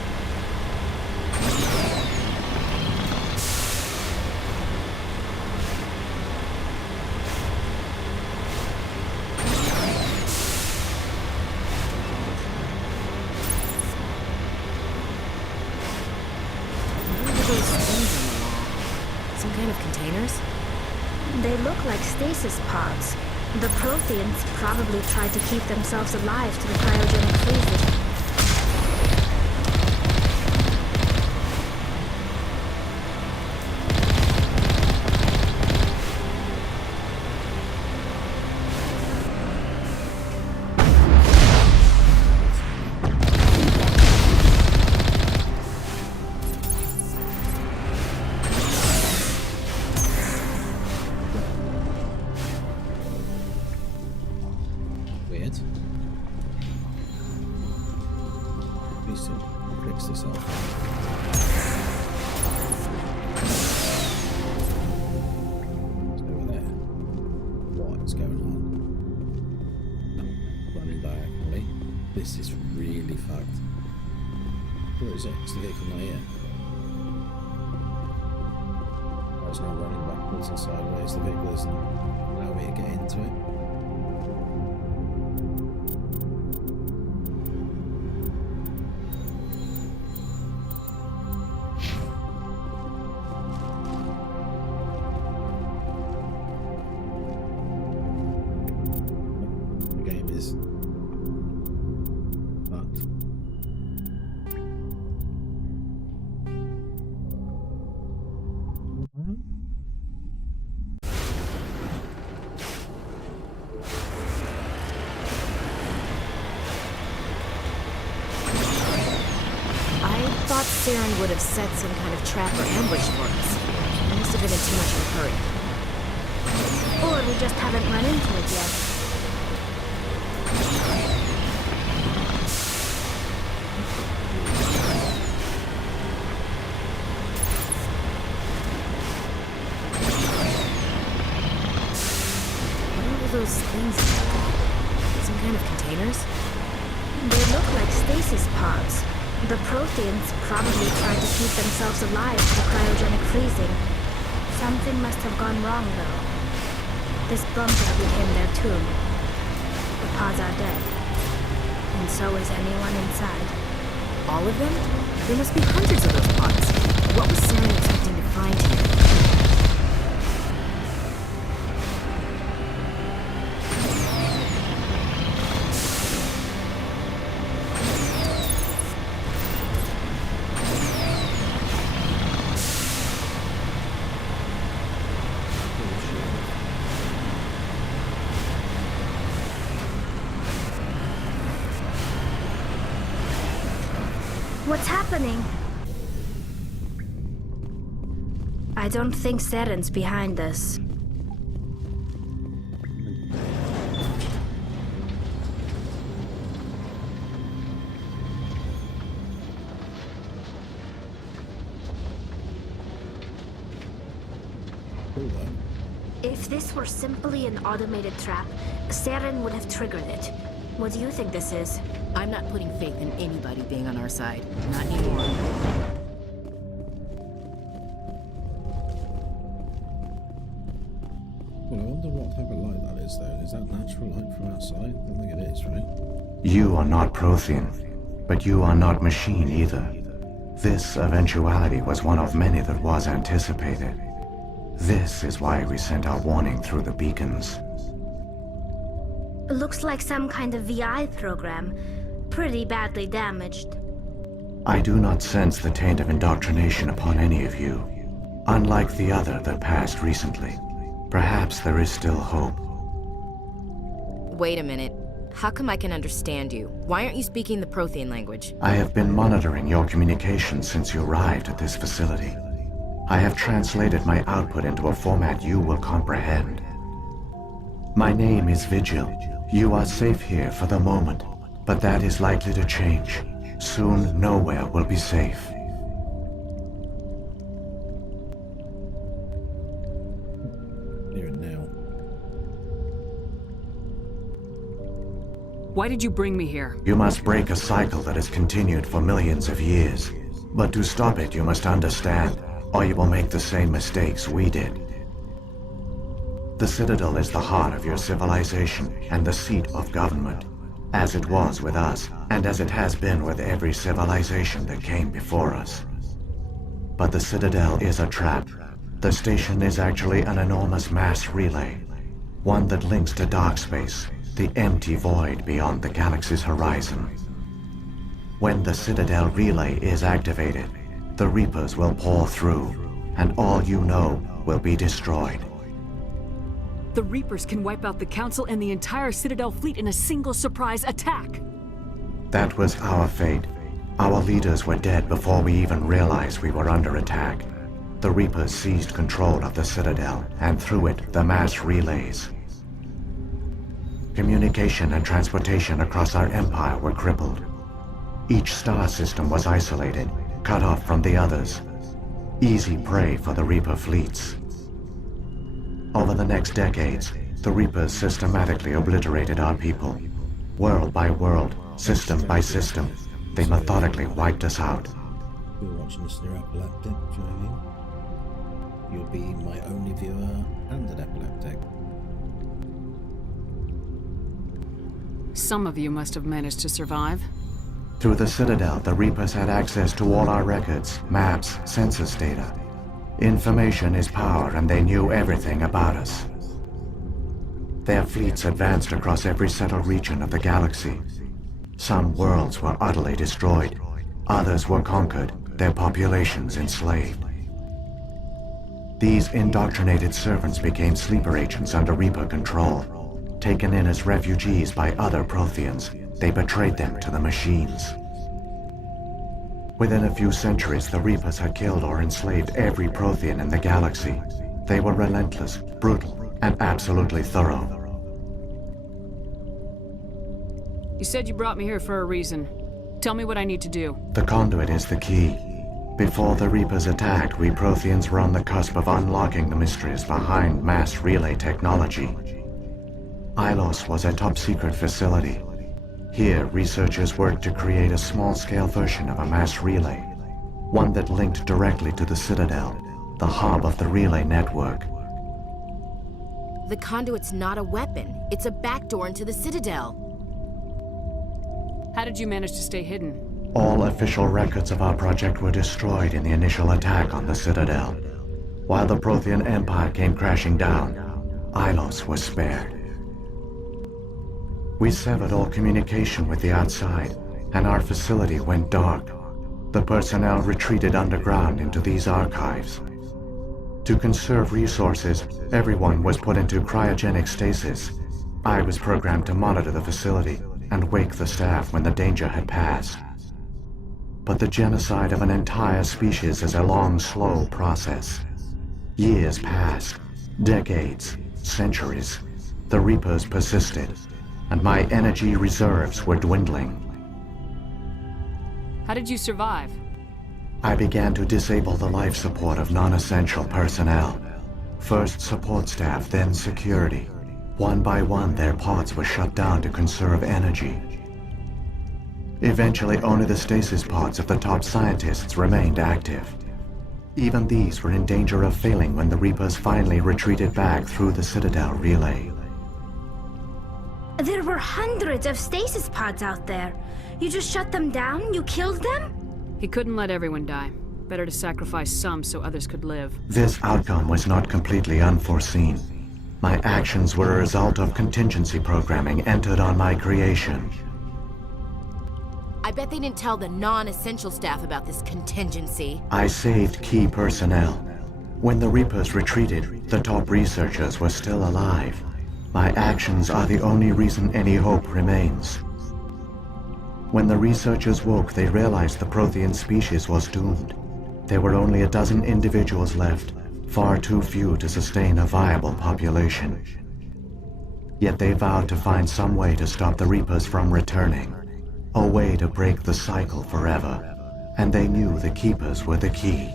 Some kind of containers? They look like stasis pods. The Protheans probably tried to keep themselves alive to the cryogenic freezing. This is really fucked. What is it? It's the vehicle not here. Oh, it's not running backwards and sideways. The vehicle isn't allowing me to get into it. Saren would have set some kind of trap or ambush for us. We must have been in too much of a hurry. Or we just haven't run into it yet. What are all those things? Some kind of containers? They look like stasis pods. The Protheans probably tried to keep themselves alive through cryogenic freezing. Something must have gone wrong, though. This bunker became their tomb. The pods are dead. And so is anyone inside. All of them? There must be hundreds of those pods. What was Saren expecting to find here? What's happening? I don't think Saren's behind this. If this were simply an automated trap, Saren would have triggered it. What do you think this is? I'm not putting faith in anybody being on our side. Not anymore. Well, I wonder what type of light that is, though. Is that natural light from outside? I don't think it is, right? You are not Prothean, but you are not machine either. This eventuality was one of many that was anticipated. This is why we sent our warning through the beacons. Looks like some kind of VI program. Pretty badly damaged. I do not sense the taint of indoctrination upon any of you. Unlike the other that passed recently. Perhaps there is still hope. Wait a minute. How come I can understand you? Why aren't you speaking the Prothean language? I have been monitoring your communications since you arrived at this facility. I have translated my output into a format you will comprehend. My name is Vigil. You are safe here for the moment, but that is likely to change. Soon, nowhere will be safe. You're Why did you bring me here? You must break a cycle that has continued for millions of years. But to stop it, you must understand, or you will make the same mistakes we did. The Citadel is the heart of your civilization and the seat of government, as it was with us, and as it has been with every civilization that came before us. But the Citadel is a trap. The station is actually an enormous mass relay, one that links to dark space, the empty void beyond the galaxy's horizon. When the Citadel relay is activated, the Reapers will pour through, and all you know will be destroyed. The Reapers can wipe out the Council and the entire Citadel fleet in a single surprise attack. That was our fate. Our leaders were dead before we even realized we were under attack. The Reapers seized control of the Citadel, and through it, the mass relays. Communication and transportation across our empire were crippled. Each star system was isolated, cut off from the others. Easy prey for the Reaper fleets. Over the next decades, the Reapers systematically obliterated our people. World by world, system by system, they methodically wiped us out. You're watching this through epileptic, do you know what I mean? You'll be my only viewer and an epileptic. Some of you must have managed to survive. Through the Citadel, the Reapers had access to all our records, maps, census data. Information is power, and they knew everything about us. Their fleets advanced across every settled region of the galaxy. Some worlds were utterly destroyed. Others were conquered, their populations enslaved. These indoctrinated servants became sleeper agents under Reaper control. Taken in as refugees by other Protheans, they betrayed them to the machines. Within a few centuries, the Reapers had killed or enslaved every Prothean in the galaxy. They were relentless, brutal, and absolutely thorough. You said you brought me here for a reason. Tell me what I need to do. The conduit is the key. Before the Reapers attacked, we Protheans were on the cusp of unlocking the mysteries behind mass relay technology. Ilos was a top-secret facility. Here, researchers worked to create a small-scale version of a mass relay, one that linked directly to the Citadel, the hub of the relay network. The conduit's not a weapon. It's a backdoor into the Citadel. How did you manage to stay hidden? All official records of our project were destroyed in the initial attack on the Citadel. While the Prothean Empire came crashing down, Ilos was spared. We severed all communication with the outside, and our facility went dark. The personnel retreated underground into these archives. To conserve resources, everyone was put into cryogenic stasis. I was programmed to monitor the facility and wake the staff when the danger had passed. But the genocide of an entire species is a long, slow process. Years passed, decades, centuries. The Reapers persisted, and my energy reserves were dwindling. How did you survive? I began to disable the life support of non-essential personnel. First support staff, then security. One by one, their pods were shut down to conserve energy. Eventually, only the stasis pods of the top scientists remained active. Even these were in danger of failing when the Reapers finally retreated back through the Citadel relay. There were hundreds of stasis pods out there. You just shut them down? You killed them? He couldn't let everyone die. Better to sacrifice some so others could live. This outcome was not completely unforeseen. My actions were a result of contingency programming entered on my creation. I bet they didn't tell the non-essential staff about this contingency. I saved key personnel. When the Reapers retreated, the top researchers were still alive. My actions are the only reason any hope remains. When the researchers woke, they realized the Prothean species was doomed. There were only a dozen individuals left, far too few to sustain a viable population. Yet they vowed to find some way to stop the Reapers from returning, a way to break the cycle forever, and they knew the Keepers were the key.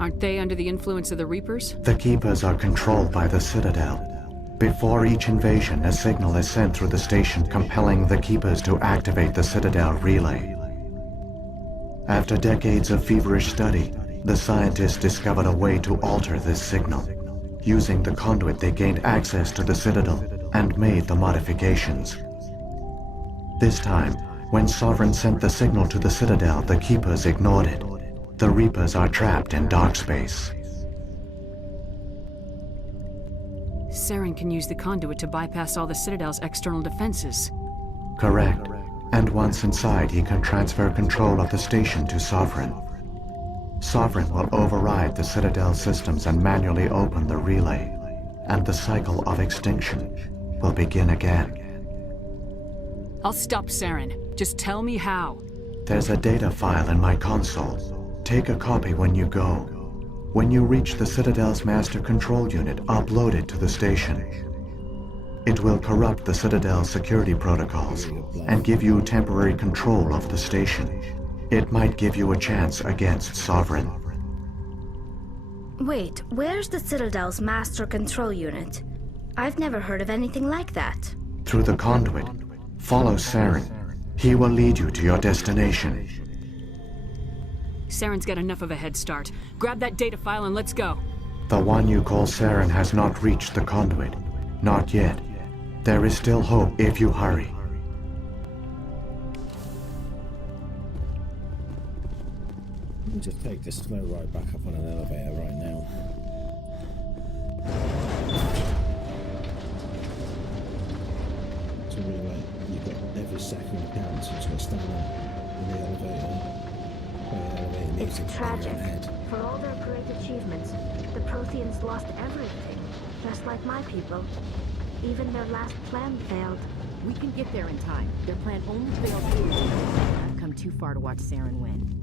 Aren't they under the influence of the Reapers? The Keepers are controlled by the Citadel. Before each invasion, a signal is sent through the station compelling the Keepers to activate the Citadel relay. After decades of feverish study, the scientists discovered a way to alter this signal. Using the conduit, they gained access to the Citadel and made the modifications. This time, when Sovereign sent the signal to the Citadel, the Keepers ignored it. The Reapers are trapped in dark space. Saren can use the conduit to bypass all the Citadel's external defenses. Correct. And once inside, he can transfer control of the station to Sovereign. Sovereign will override the Citadel systems and manually open the relay, and the cycle of extinction will begin again. I'll stop Saren. Just tell me how. There's a data file in my console. Take a copy when you go. When you reach the Citadel's master control unit, upload it to the station. It will corrupt the Citadel's security protocols and give you temporary control of the station. It might give you a chance against Sovereign. Wait, where's the Citadel's master control unit? I've never heard of anything like that. Through the conduit, follow Saren. He will lead you to your destination. Saren's got enough of a head start. Grab that data file and let's go. The one you call Saren has not reached the conduit. Not yet. There is still hope if you hurry. Let me just take this slow ride back up on an elevator right now. So really, like, you've got every second counts. You just got to stand up in the elevator. It's tragic. For all their great achievements, the Protheans lost everything, just like my people. Even their last plan failed. We can get there in time. Their plan only failed years ago. I've come too far to watch Saren win.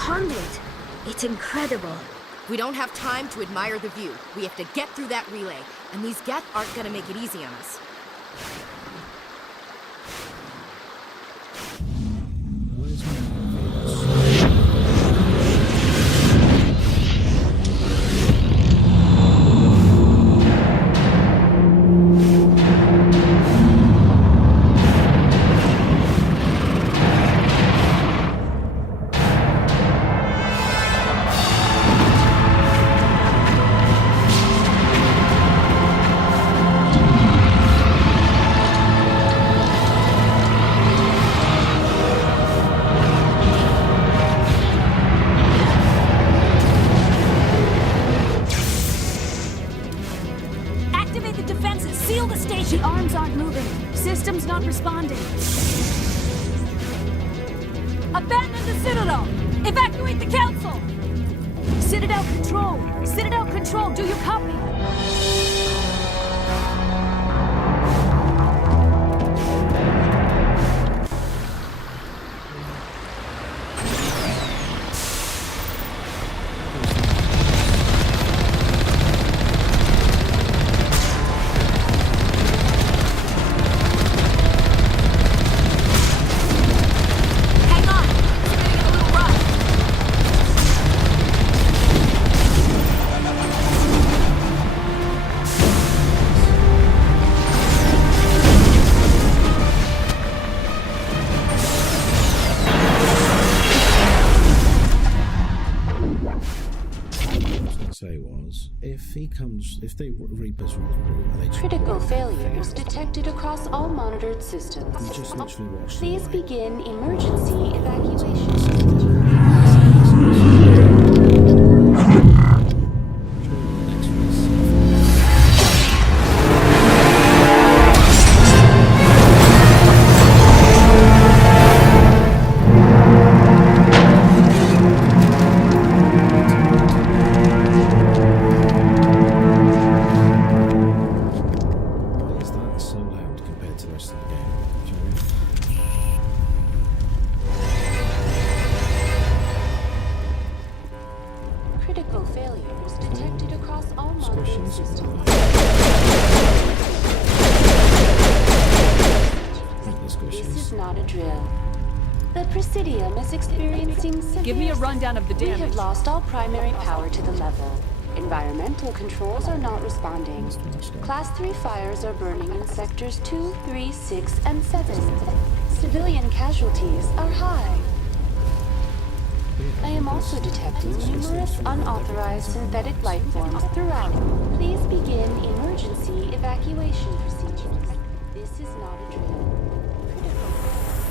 conduit. It's incredible. We don't have time to admire the view. We have to get through that relay, and these Geth aren't gonna make it easy on us. Responding. Abandon the Citadel! Evacuate the Council! Citadel Control! Citadel Control, do you copy? If they Reapers are critical failures detected across all monitored systems. You just literally watch. Please begin emergency evacuation. We have lost all primary power to the level. Environmental controls are not responding. Class 3 fires are burning in sectors 2, 3, 6, and 7. Civilian casualties are high. I am also detecting numerous unauthorized synthetic life forms throughout. Please begin emergency evacuation procedures. This is not a drill.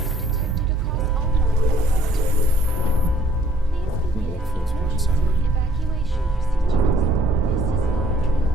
Critical failures detected across all monitored systems. Evacuation procedures. This is not a drill.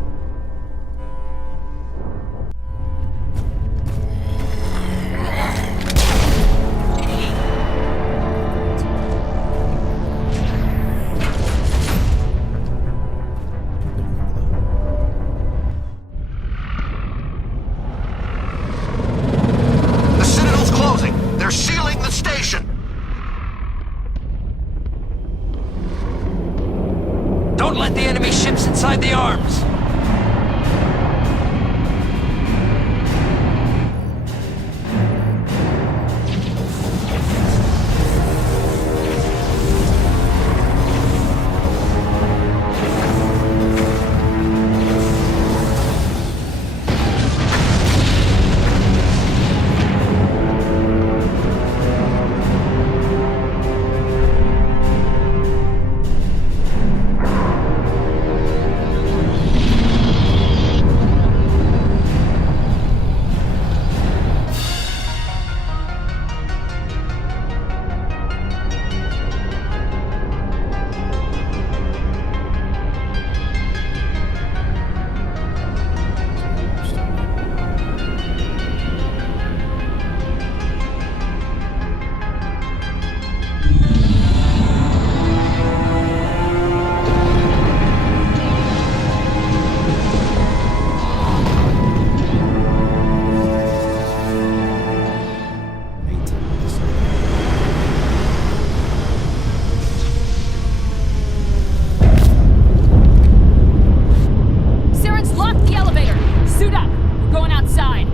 going outside.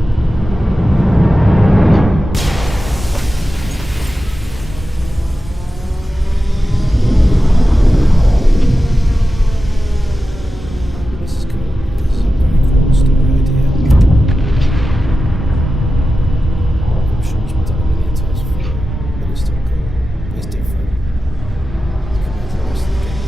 This is cool. This is a very cool story idea. I'm sure it's been done a million times before, but it's still cool. It's different. Compared to the rest of the game.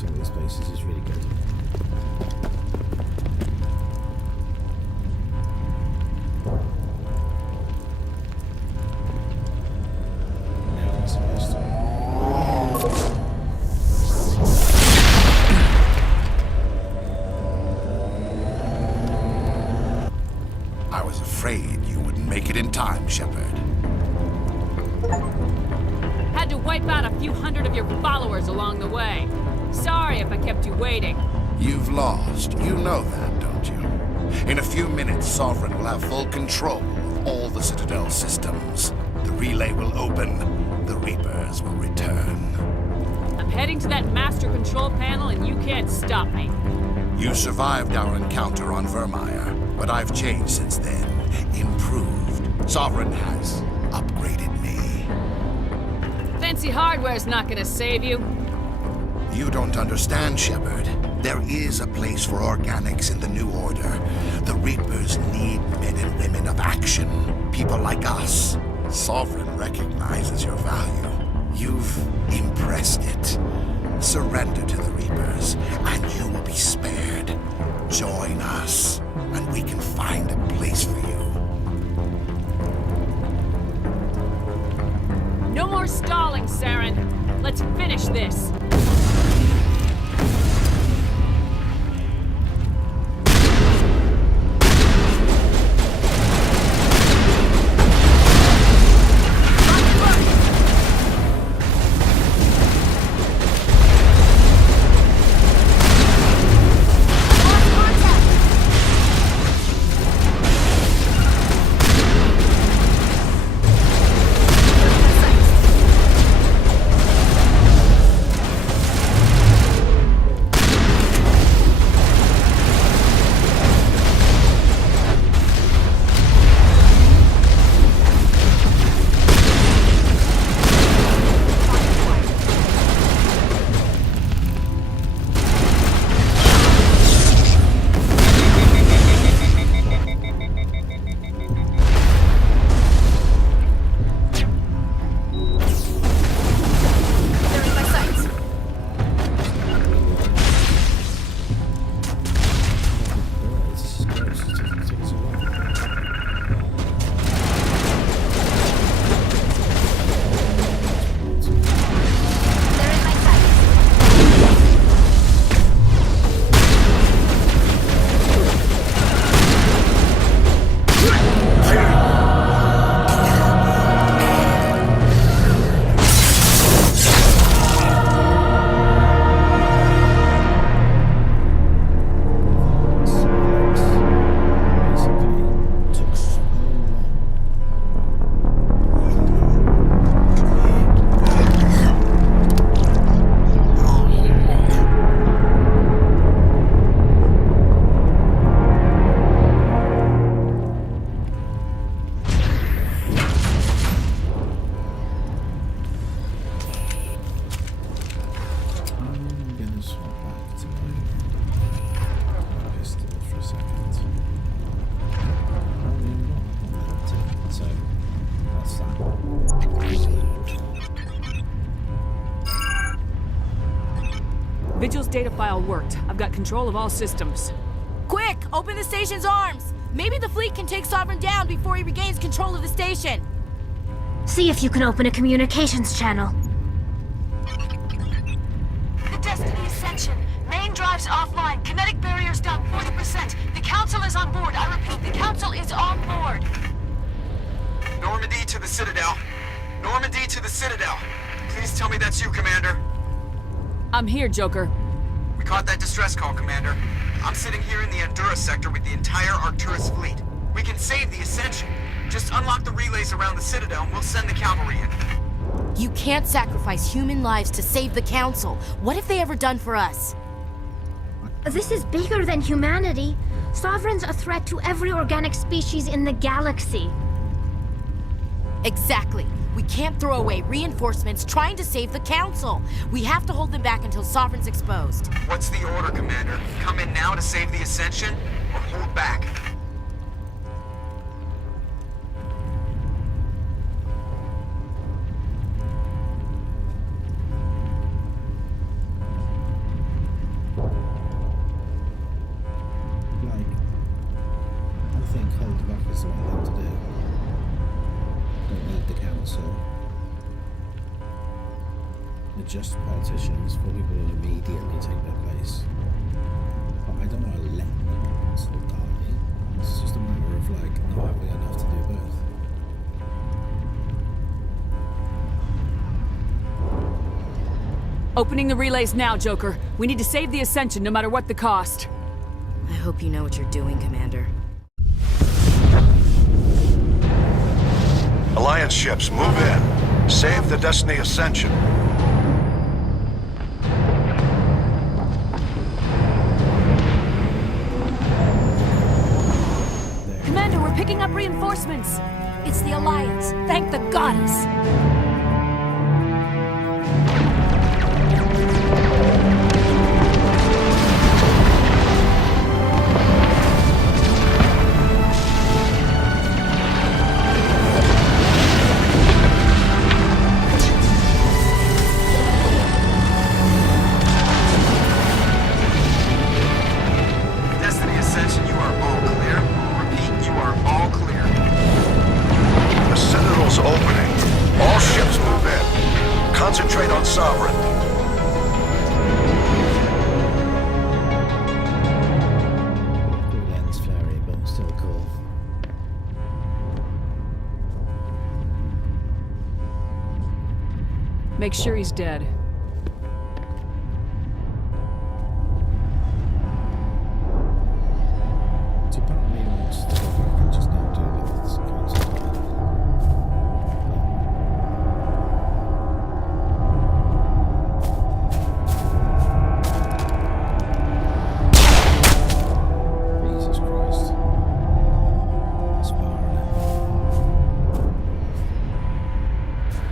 some of these places is really good. Now I'm supposed to. I was afraid you wouldn't make it in time, Shepard. Had to wipe out a few hundred of your followers along the way. Sorry if I kept you waiting. You've lost. You know that, don't you? In a few minutes, Sovereign will have full control of all the Citadel systems. The relay will open. The Reapers will return. I'm heading to that master control panel and you can't stop me. You survived our encounter on Virmire, but I've changed since then. Improved. Sovereign has upgraded me. Fancy hardware's not gonna save you. You don't understand, Shepard. There is a place for organics in the New Order. The Reapers need men and women of action. People like us. Sovereign recognizes your value. You've impressed it. Surrender to the Reapers, and you will be spared. Join us, and we can find a place for you. No more stalling, Saren. Let's finish this. Vigil's data file worked. I've got control of all systems. Quick! Open the station's arms! Maybe the fleet can take Sovereign down before he regains control of the station. See if you can open a communications channel. The Destiny Ascension. Main drives offline. Kinetic barriers down 40%. The Council is on board. I repeat, the Council is on board. Normandy to the Citadel. Normandy to the Citadel. Please tell me that's you, Commander. I'm here, Joker. We caught that distress call, Commander. I'm sitting here in the Endura sector with the entire Arcturus fleet. We can save the Ascension. Just unlock the relays around the Citadel and we'll send the cavalry in. You can't sacrifice human lives to save the Council. What have they ever done for us? This is bigger than humanity. Sovereign's a threat to every organic species in the galaxy. Exactly. We can't throw away reinforcements trying to save the Council. We have to hold them back until Sovereign's exposed. What's the order, Commander? Come in now to save the Ascension, or hold back? Like, I think holding back is the right thing to do. Don't need the council. Adjust politicians for people who immediately take their place. But I don't want to let the council die. It's just a matter of like not having enough to do both. Opening the relays now, Joker. We need to save the Ascension no matter what the cost. I hope you know what you're doing, Commander. Alliance ships, move in. Save the Destiny Ascension. Commander, we're picking up reinforcements. It's the Alliance. Thank the goddess. Destiny Ascension, you are all clear. Repeat, you are all clear. The Citadel's opening. All ships move in. Concentrate on Sovereign. Cool lens flary, but still cool. Make sure he's dead. See, part of me wants to go back and just not do this council again. Jesus Christ. That's far, isn't it?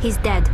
He's dead.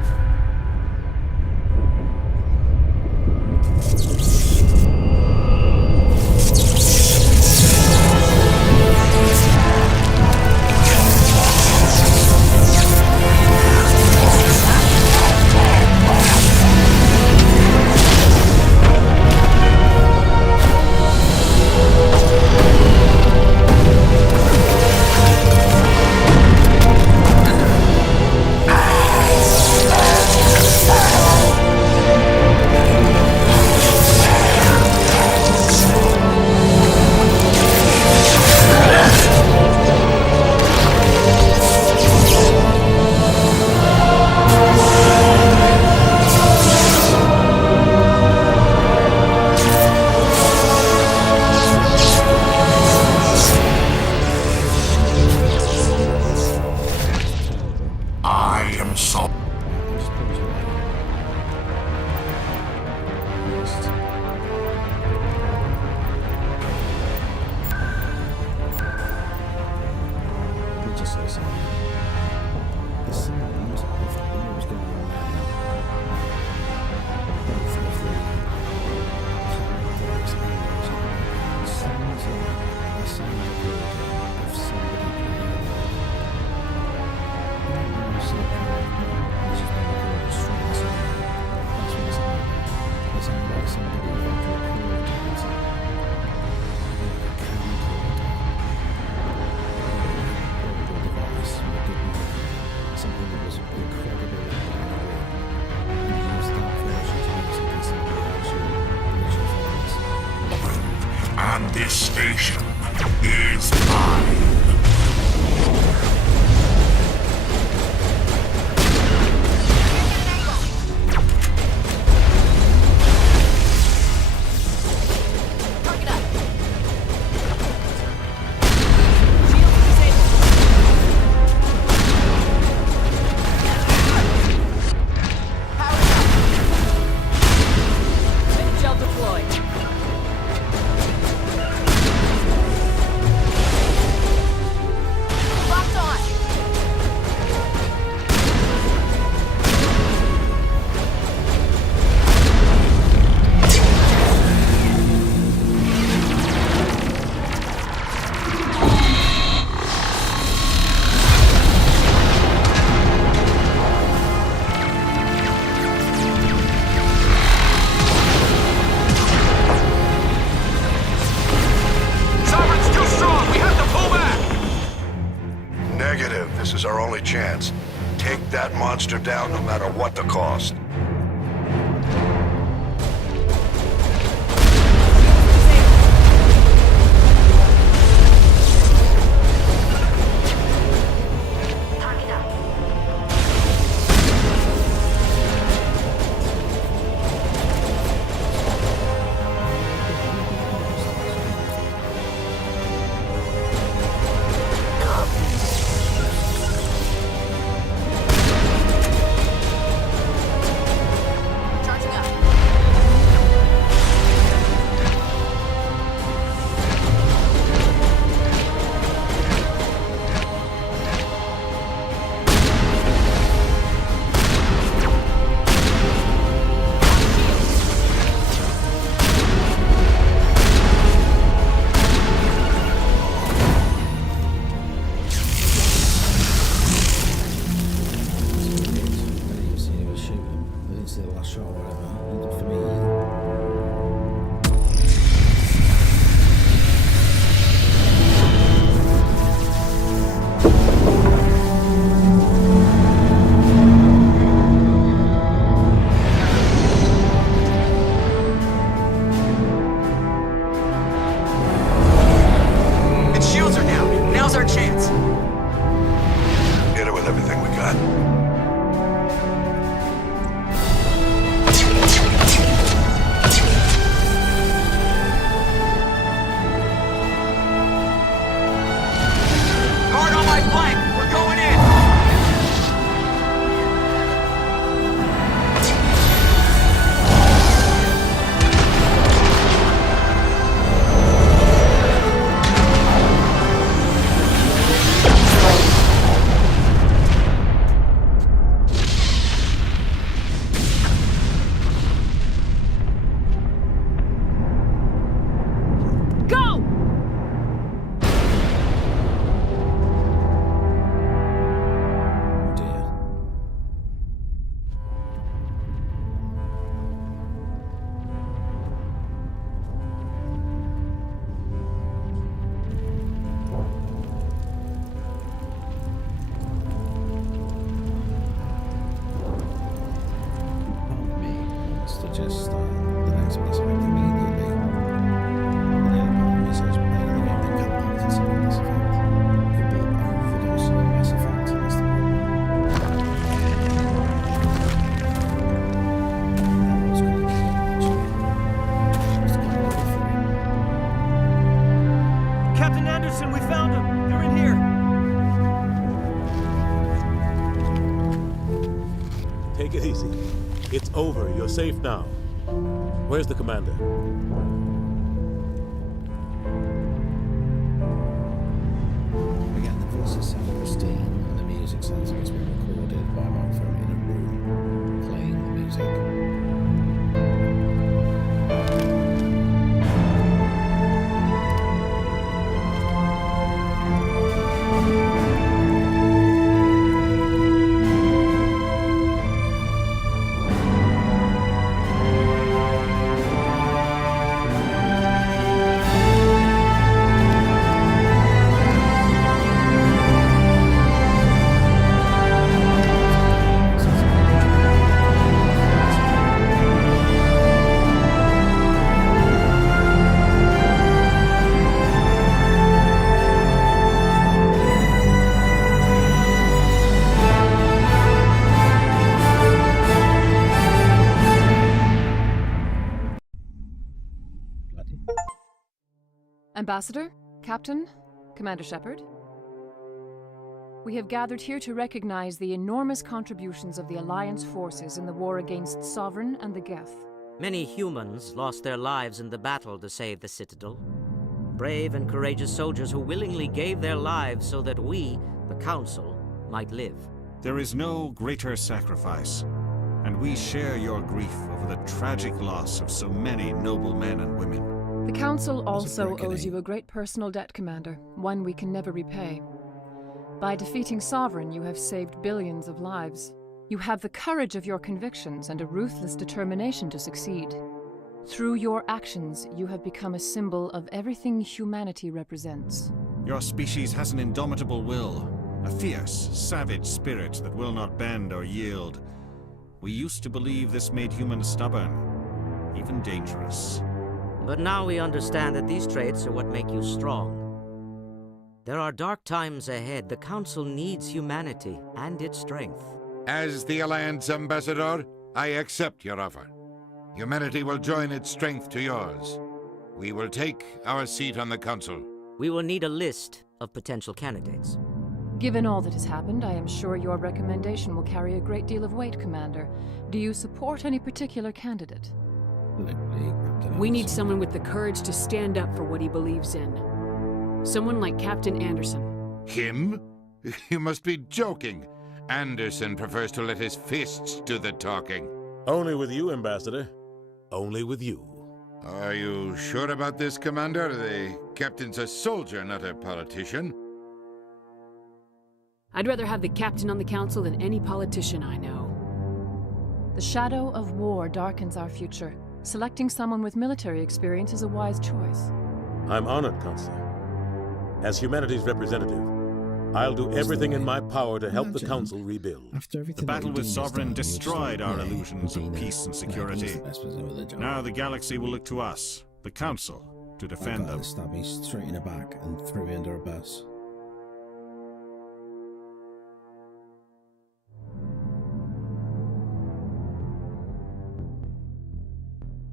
And this station is mine. Shell deployed. only chance. Take that monster down no matter what the cost. Take it easy. It's over. You're safe now. Where's the commander? Again, the voices sound pristine, and the music sounds like it's been recorded by a microphone in a room, playing the music. Ambassador, Captain, Commander Shepard. We have gathered here to recognize the enormous contributions of the Alliance forces in the war against Sovereign and the Geth. Many humans lost their lives in the battle to save the Citadel. Brave and courageous soldiers who willingly gave their lives so that we, the Council, might live. There is no greater sacrifice, and we share your grief over the tragic loss of so many noble men and women. The Council also owes you a great personal debt, Commander, one we can never repay. By defeating Sovereign, you have saved billions of lives. You have the courage of your convictions and a ruthless determination to succeed. Through your actions, you have become a symbol of everything humanity represents. Your species has an indomitable will, A fierce, savage spirit that will not bend or yield. We used to believe this made humans stubborn, even dangerous. But now we understand that these traits are what make you strong. There are dark times ahead. The Council needs humanity and its strength. As the Alliance Ambassador, I accept your offer. Humanity will join its strength to yours. We will take our seat on the Council. We will need a list of potential candidates. Given all that has happened, I am sure your recommendation will carry a great deal of weight, Commander. Do you support any particular candidate? We need someone with the courage to stand up for what he believes in. Someone like Captain Anderson. Him? You must be joking. Anderson prefers to let his fists do the talking. Only with you, Ambassador. Only with you. Are you sure about this, Commander? The captain's a soldier, not a politician. I'd rather have the captain on the council than any politician I know. The shadow of war darkens our future. Selecting someone with military experience is a wise choice. I'm honored, Counselor. As humanity's representative, I'll do everything in my power to help the Council rebuild. The battle with Sovereign destroyed our illusions of peace and security. Now the galaxy will look to us, the Council, to defend them. Stabbed me straight in the back and threw me under a bus.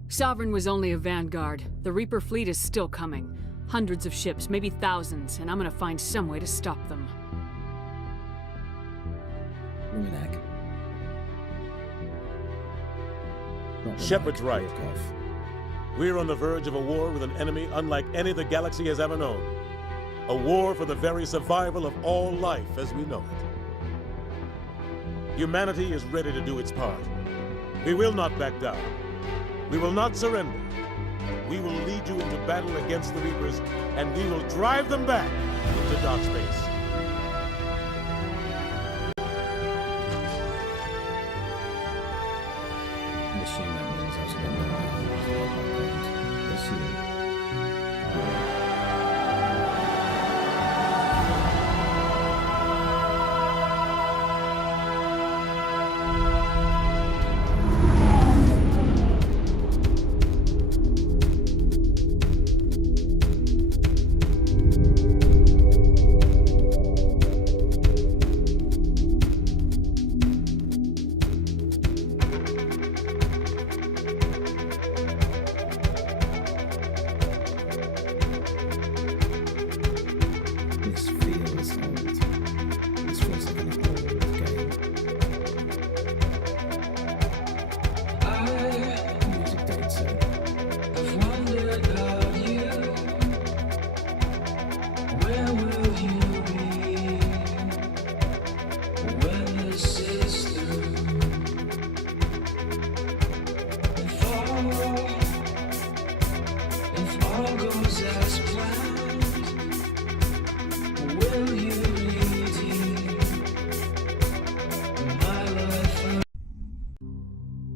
Sovereign was only a vanguard. The Reaper fleet is still coming. Hundreds of ships, maybe thousands, and I'm gonna find some way to stop them. Shepard's right. We're on the verge of a war with an enemy unlike any the galaxy has ever known. A war for the very survival of all life as we know it. Humanity is ready to do its part. We will not back down. We will not surrender. We will lead you into battle against the Reapers, and we will drive them back into dark space.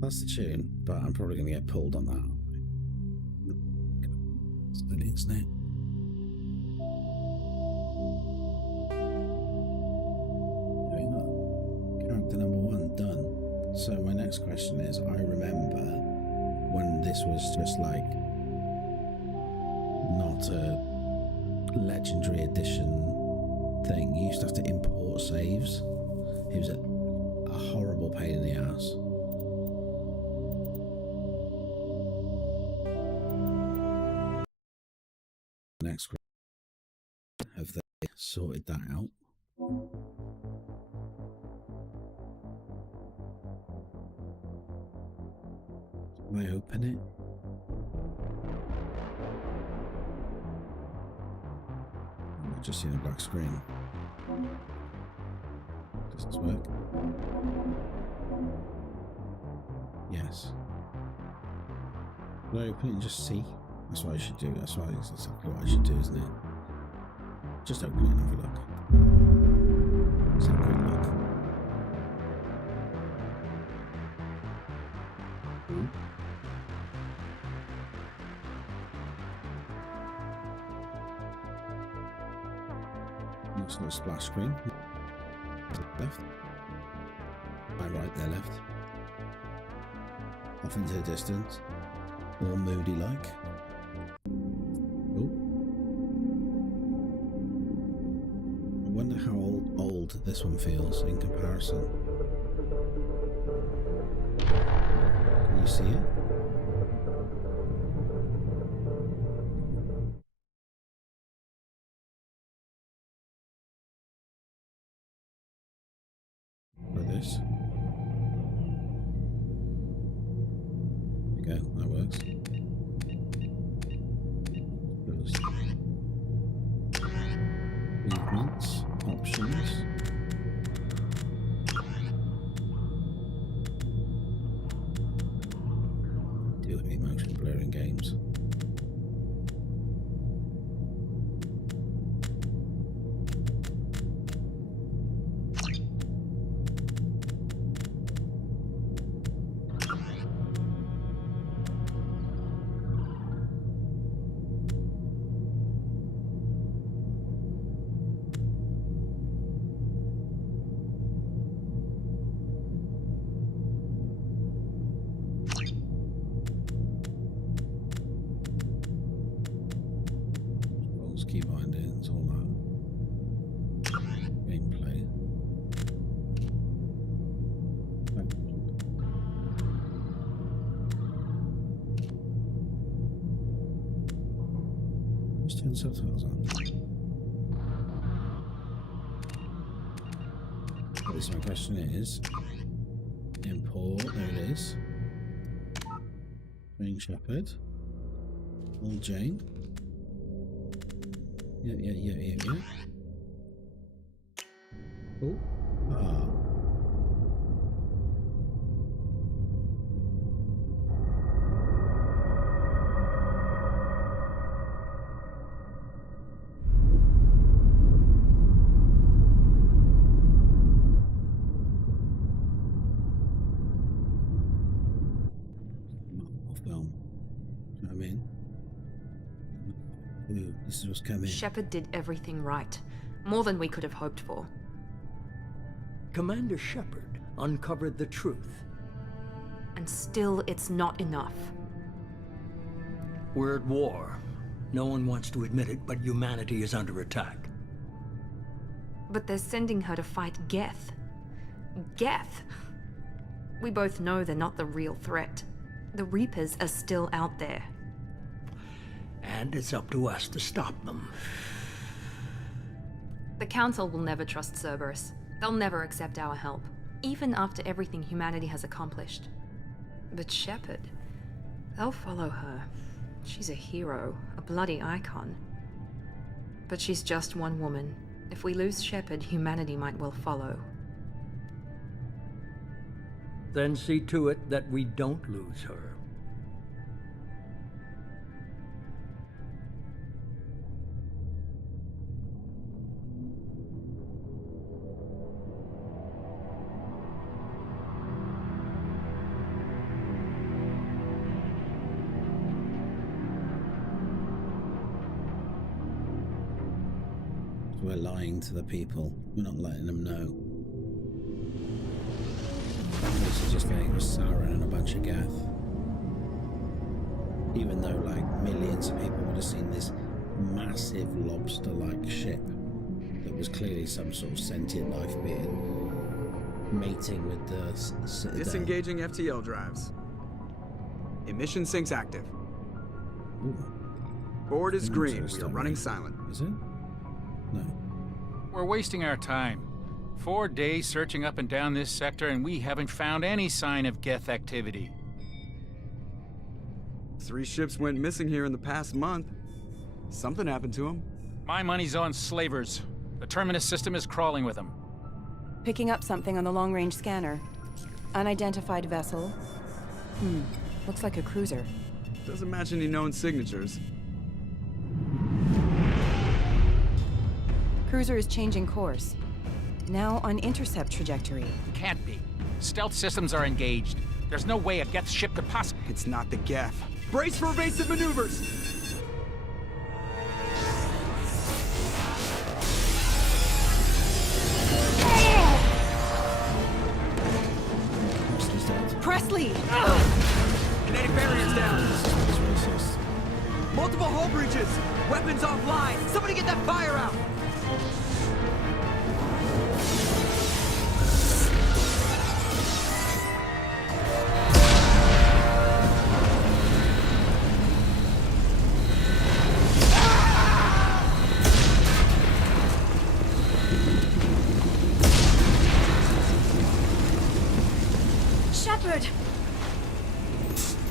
That's the tune, but I'm probably going to get pulled on that. Steady, isn't it? There we go. Character number 1 done. So my next question is, I remember when this was just like not a legendary edition thing. You used to have to import saves. It was a horrible pain in the ass. Next question. Have they sorted that out? Can I open it? I've just seen a black screen. Does this work? Yes. Can I open it and just see? That's what I should do. That's exactly what I should do, isn't it? Just open it and have a look. Let's have a quick look. Looks like a splash screen. Left. My right, their left. Off into the distance. All moody-like. Oh. I wonder how old this one feels in comparison. Can you see it? Like this. There we go, that works. Those movements, options. Do hate motion blur in games. Subtitles on. So my question is, import, there it is. Bring Shepard. All Jane. Yeah. Oh. Ah. This is what's coming. Shepard did everything right. More than we could have hoped for. Commander Shepard uncovered the truth. And still, it's not enough. We're at war. No one wants to admit it, but humanity is under attack. But they're sending her to fight Geth. Geth! We both know they're not the real threat. The Reapers are still out there. And it's up to us to stop them. The Council will never trust Cerberus. They'll never accept our help, even after everything humanity has accomplished. But Shepard, they'll follow her. She's a hero, a bloody icon. But she's just one woman. If we lose Shepard, humanity might well follow. Then see to it that we don't lose her. We're lying to the people. We're not letting them know. This is just getting Saren and a bunch of Geth. Even though, like, millions of people would have seen this massive lobster-like ship that was clearly some sort of sentient life being mating with the Citadel. Disengaging FTL drives. Emission sinks active. Ooh. Board is green. We are running silent. Is it? No. We're wasting our time. 4 days searching up and down this sector, and we haven't found any sign of Geth activity. 3 ships went missing here in the past month. Something happened to them. My money's on slavers. The Terminus system is crawling with them. Picking up something on the long-range scanner. Unidentified vessel. Looks like a cruiser. Doesn't match any known signatures. Cruiser is changing course. Now on intercept trajectory. Can't be. Stealth systems are engaged. There's no way a Geth ship could possibly... It's not the Geth. Brace for evasive maneuvers! hull breaches! Weapons offline! Somebody get that fire out! Shepard!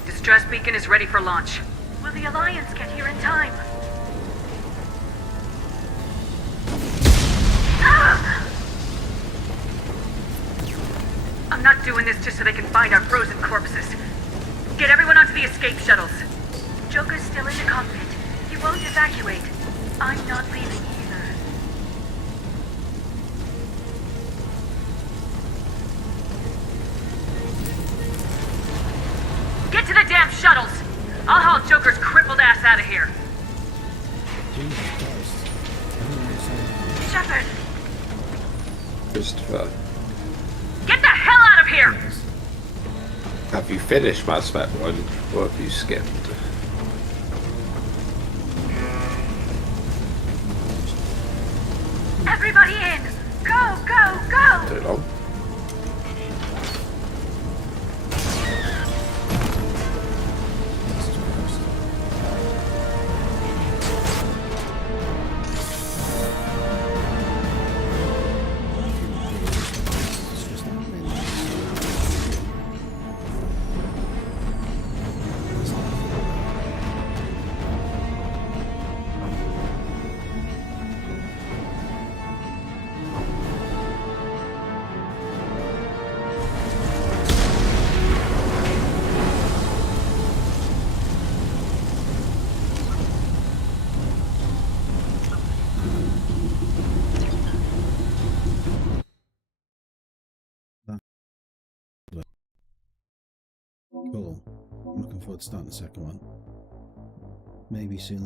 Distress beacon is ready for launch. Will the Alliance get here in time? I'm not doing this just so they can find our frozen corpses. Get everyone onto the escape shuttles. Joker's still in the cockpit. He won't evacuate. I'm not leaving either. Get to the damn shuttles! I'll haul Joker's crippled ass out of here. Shepard! Christopher, Get the hell out of here! have you finished Mass Effect 1 or have you skipped? Everybody in! Go, go, go! Too long. Cool. I'm looking forward to starting the second one. Maybe soon.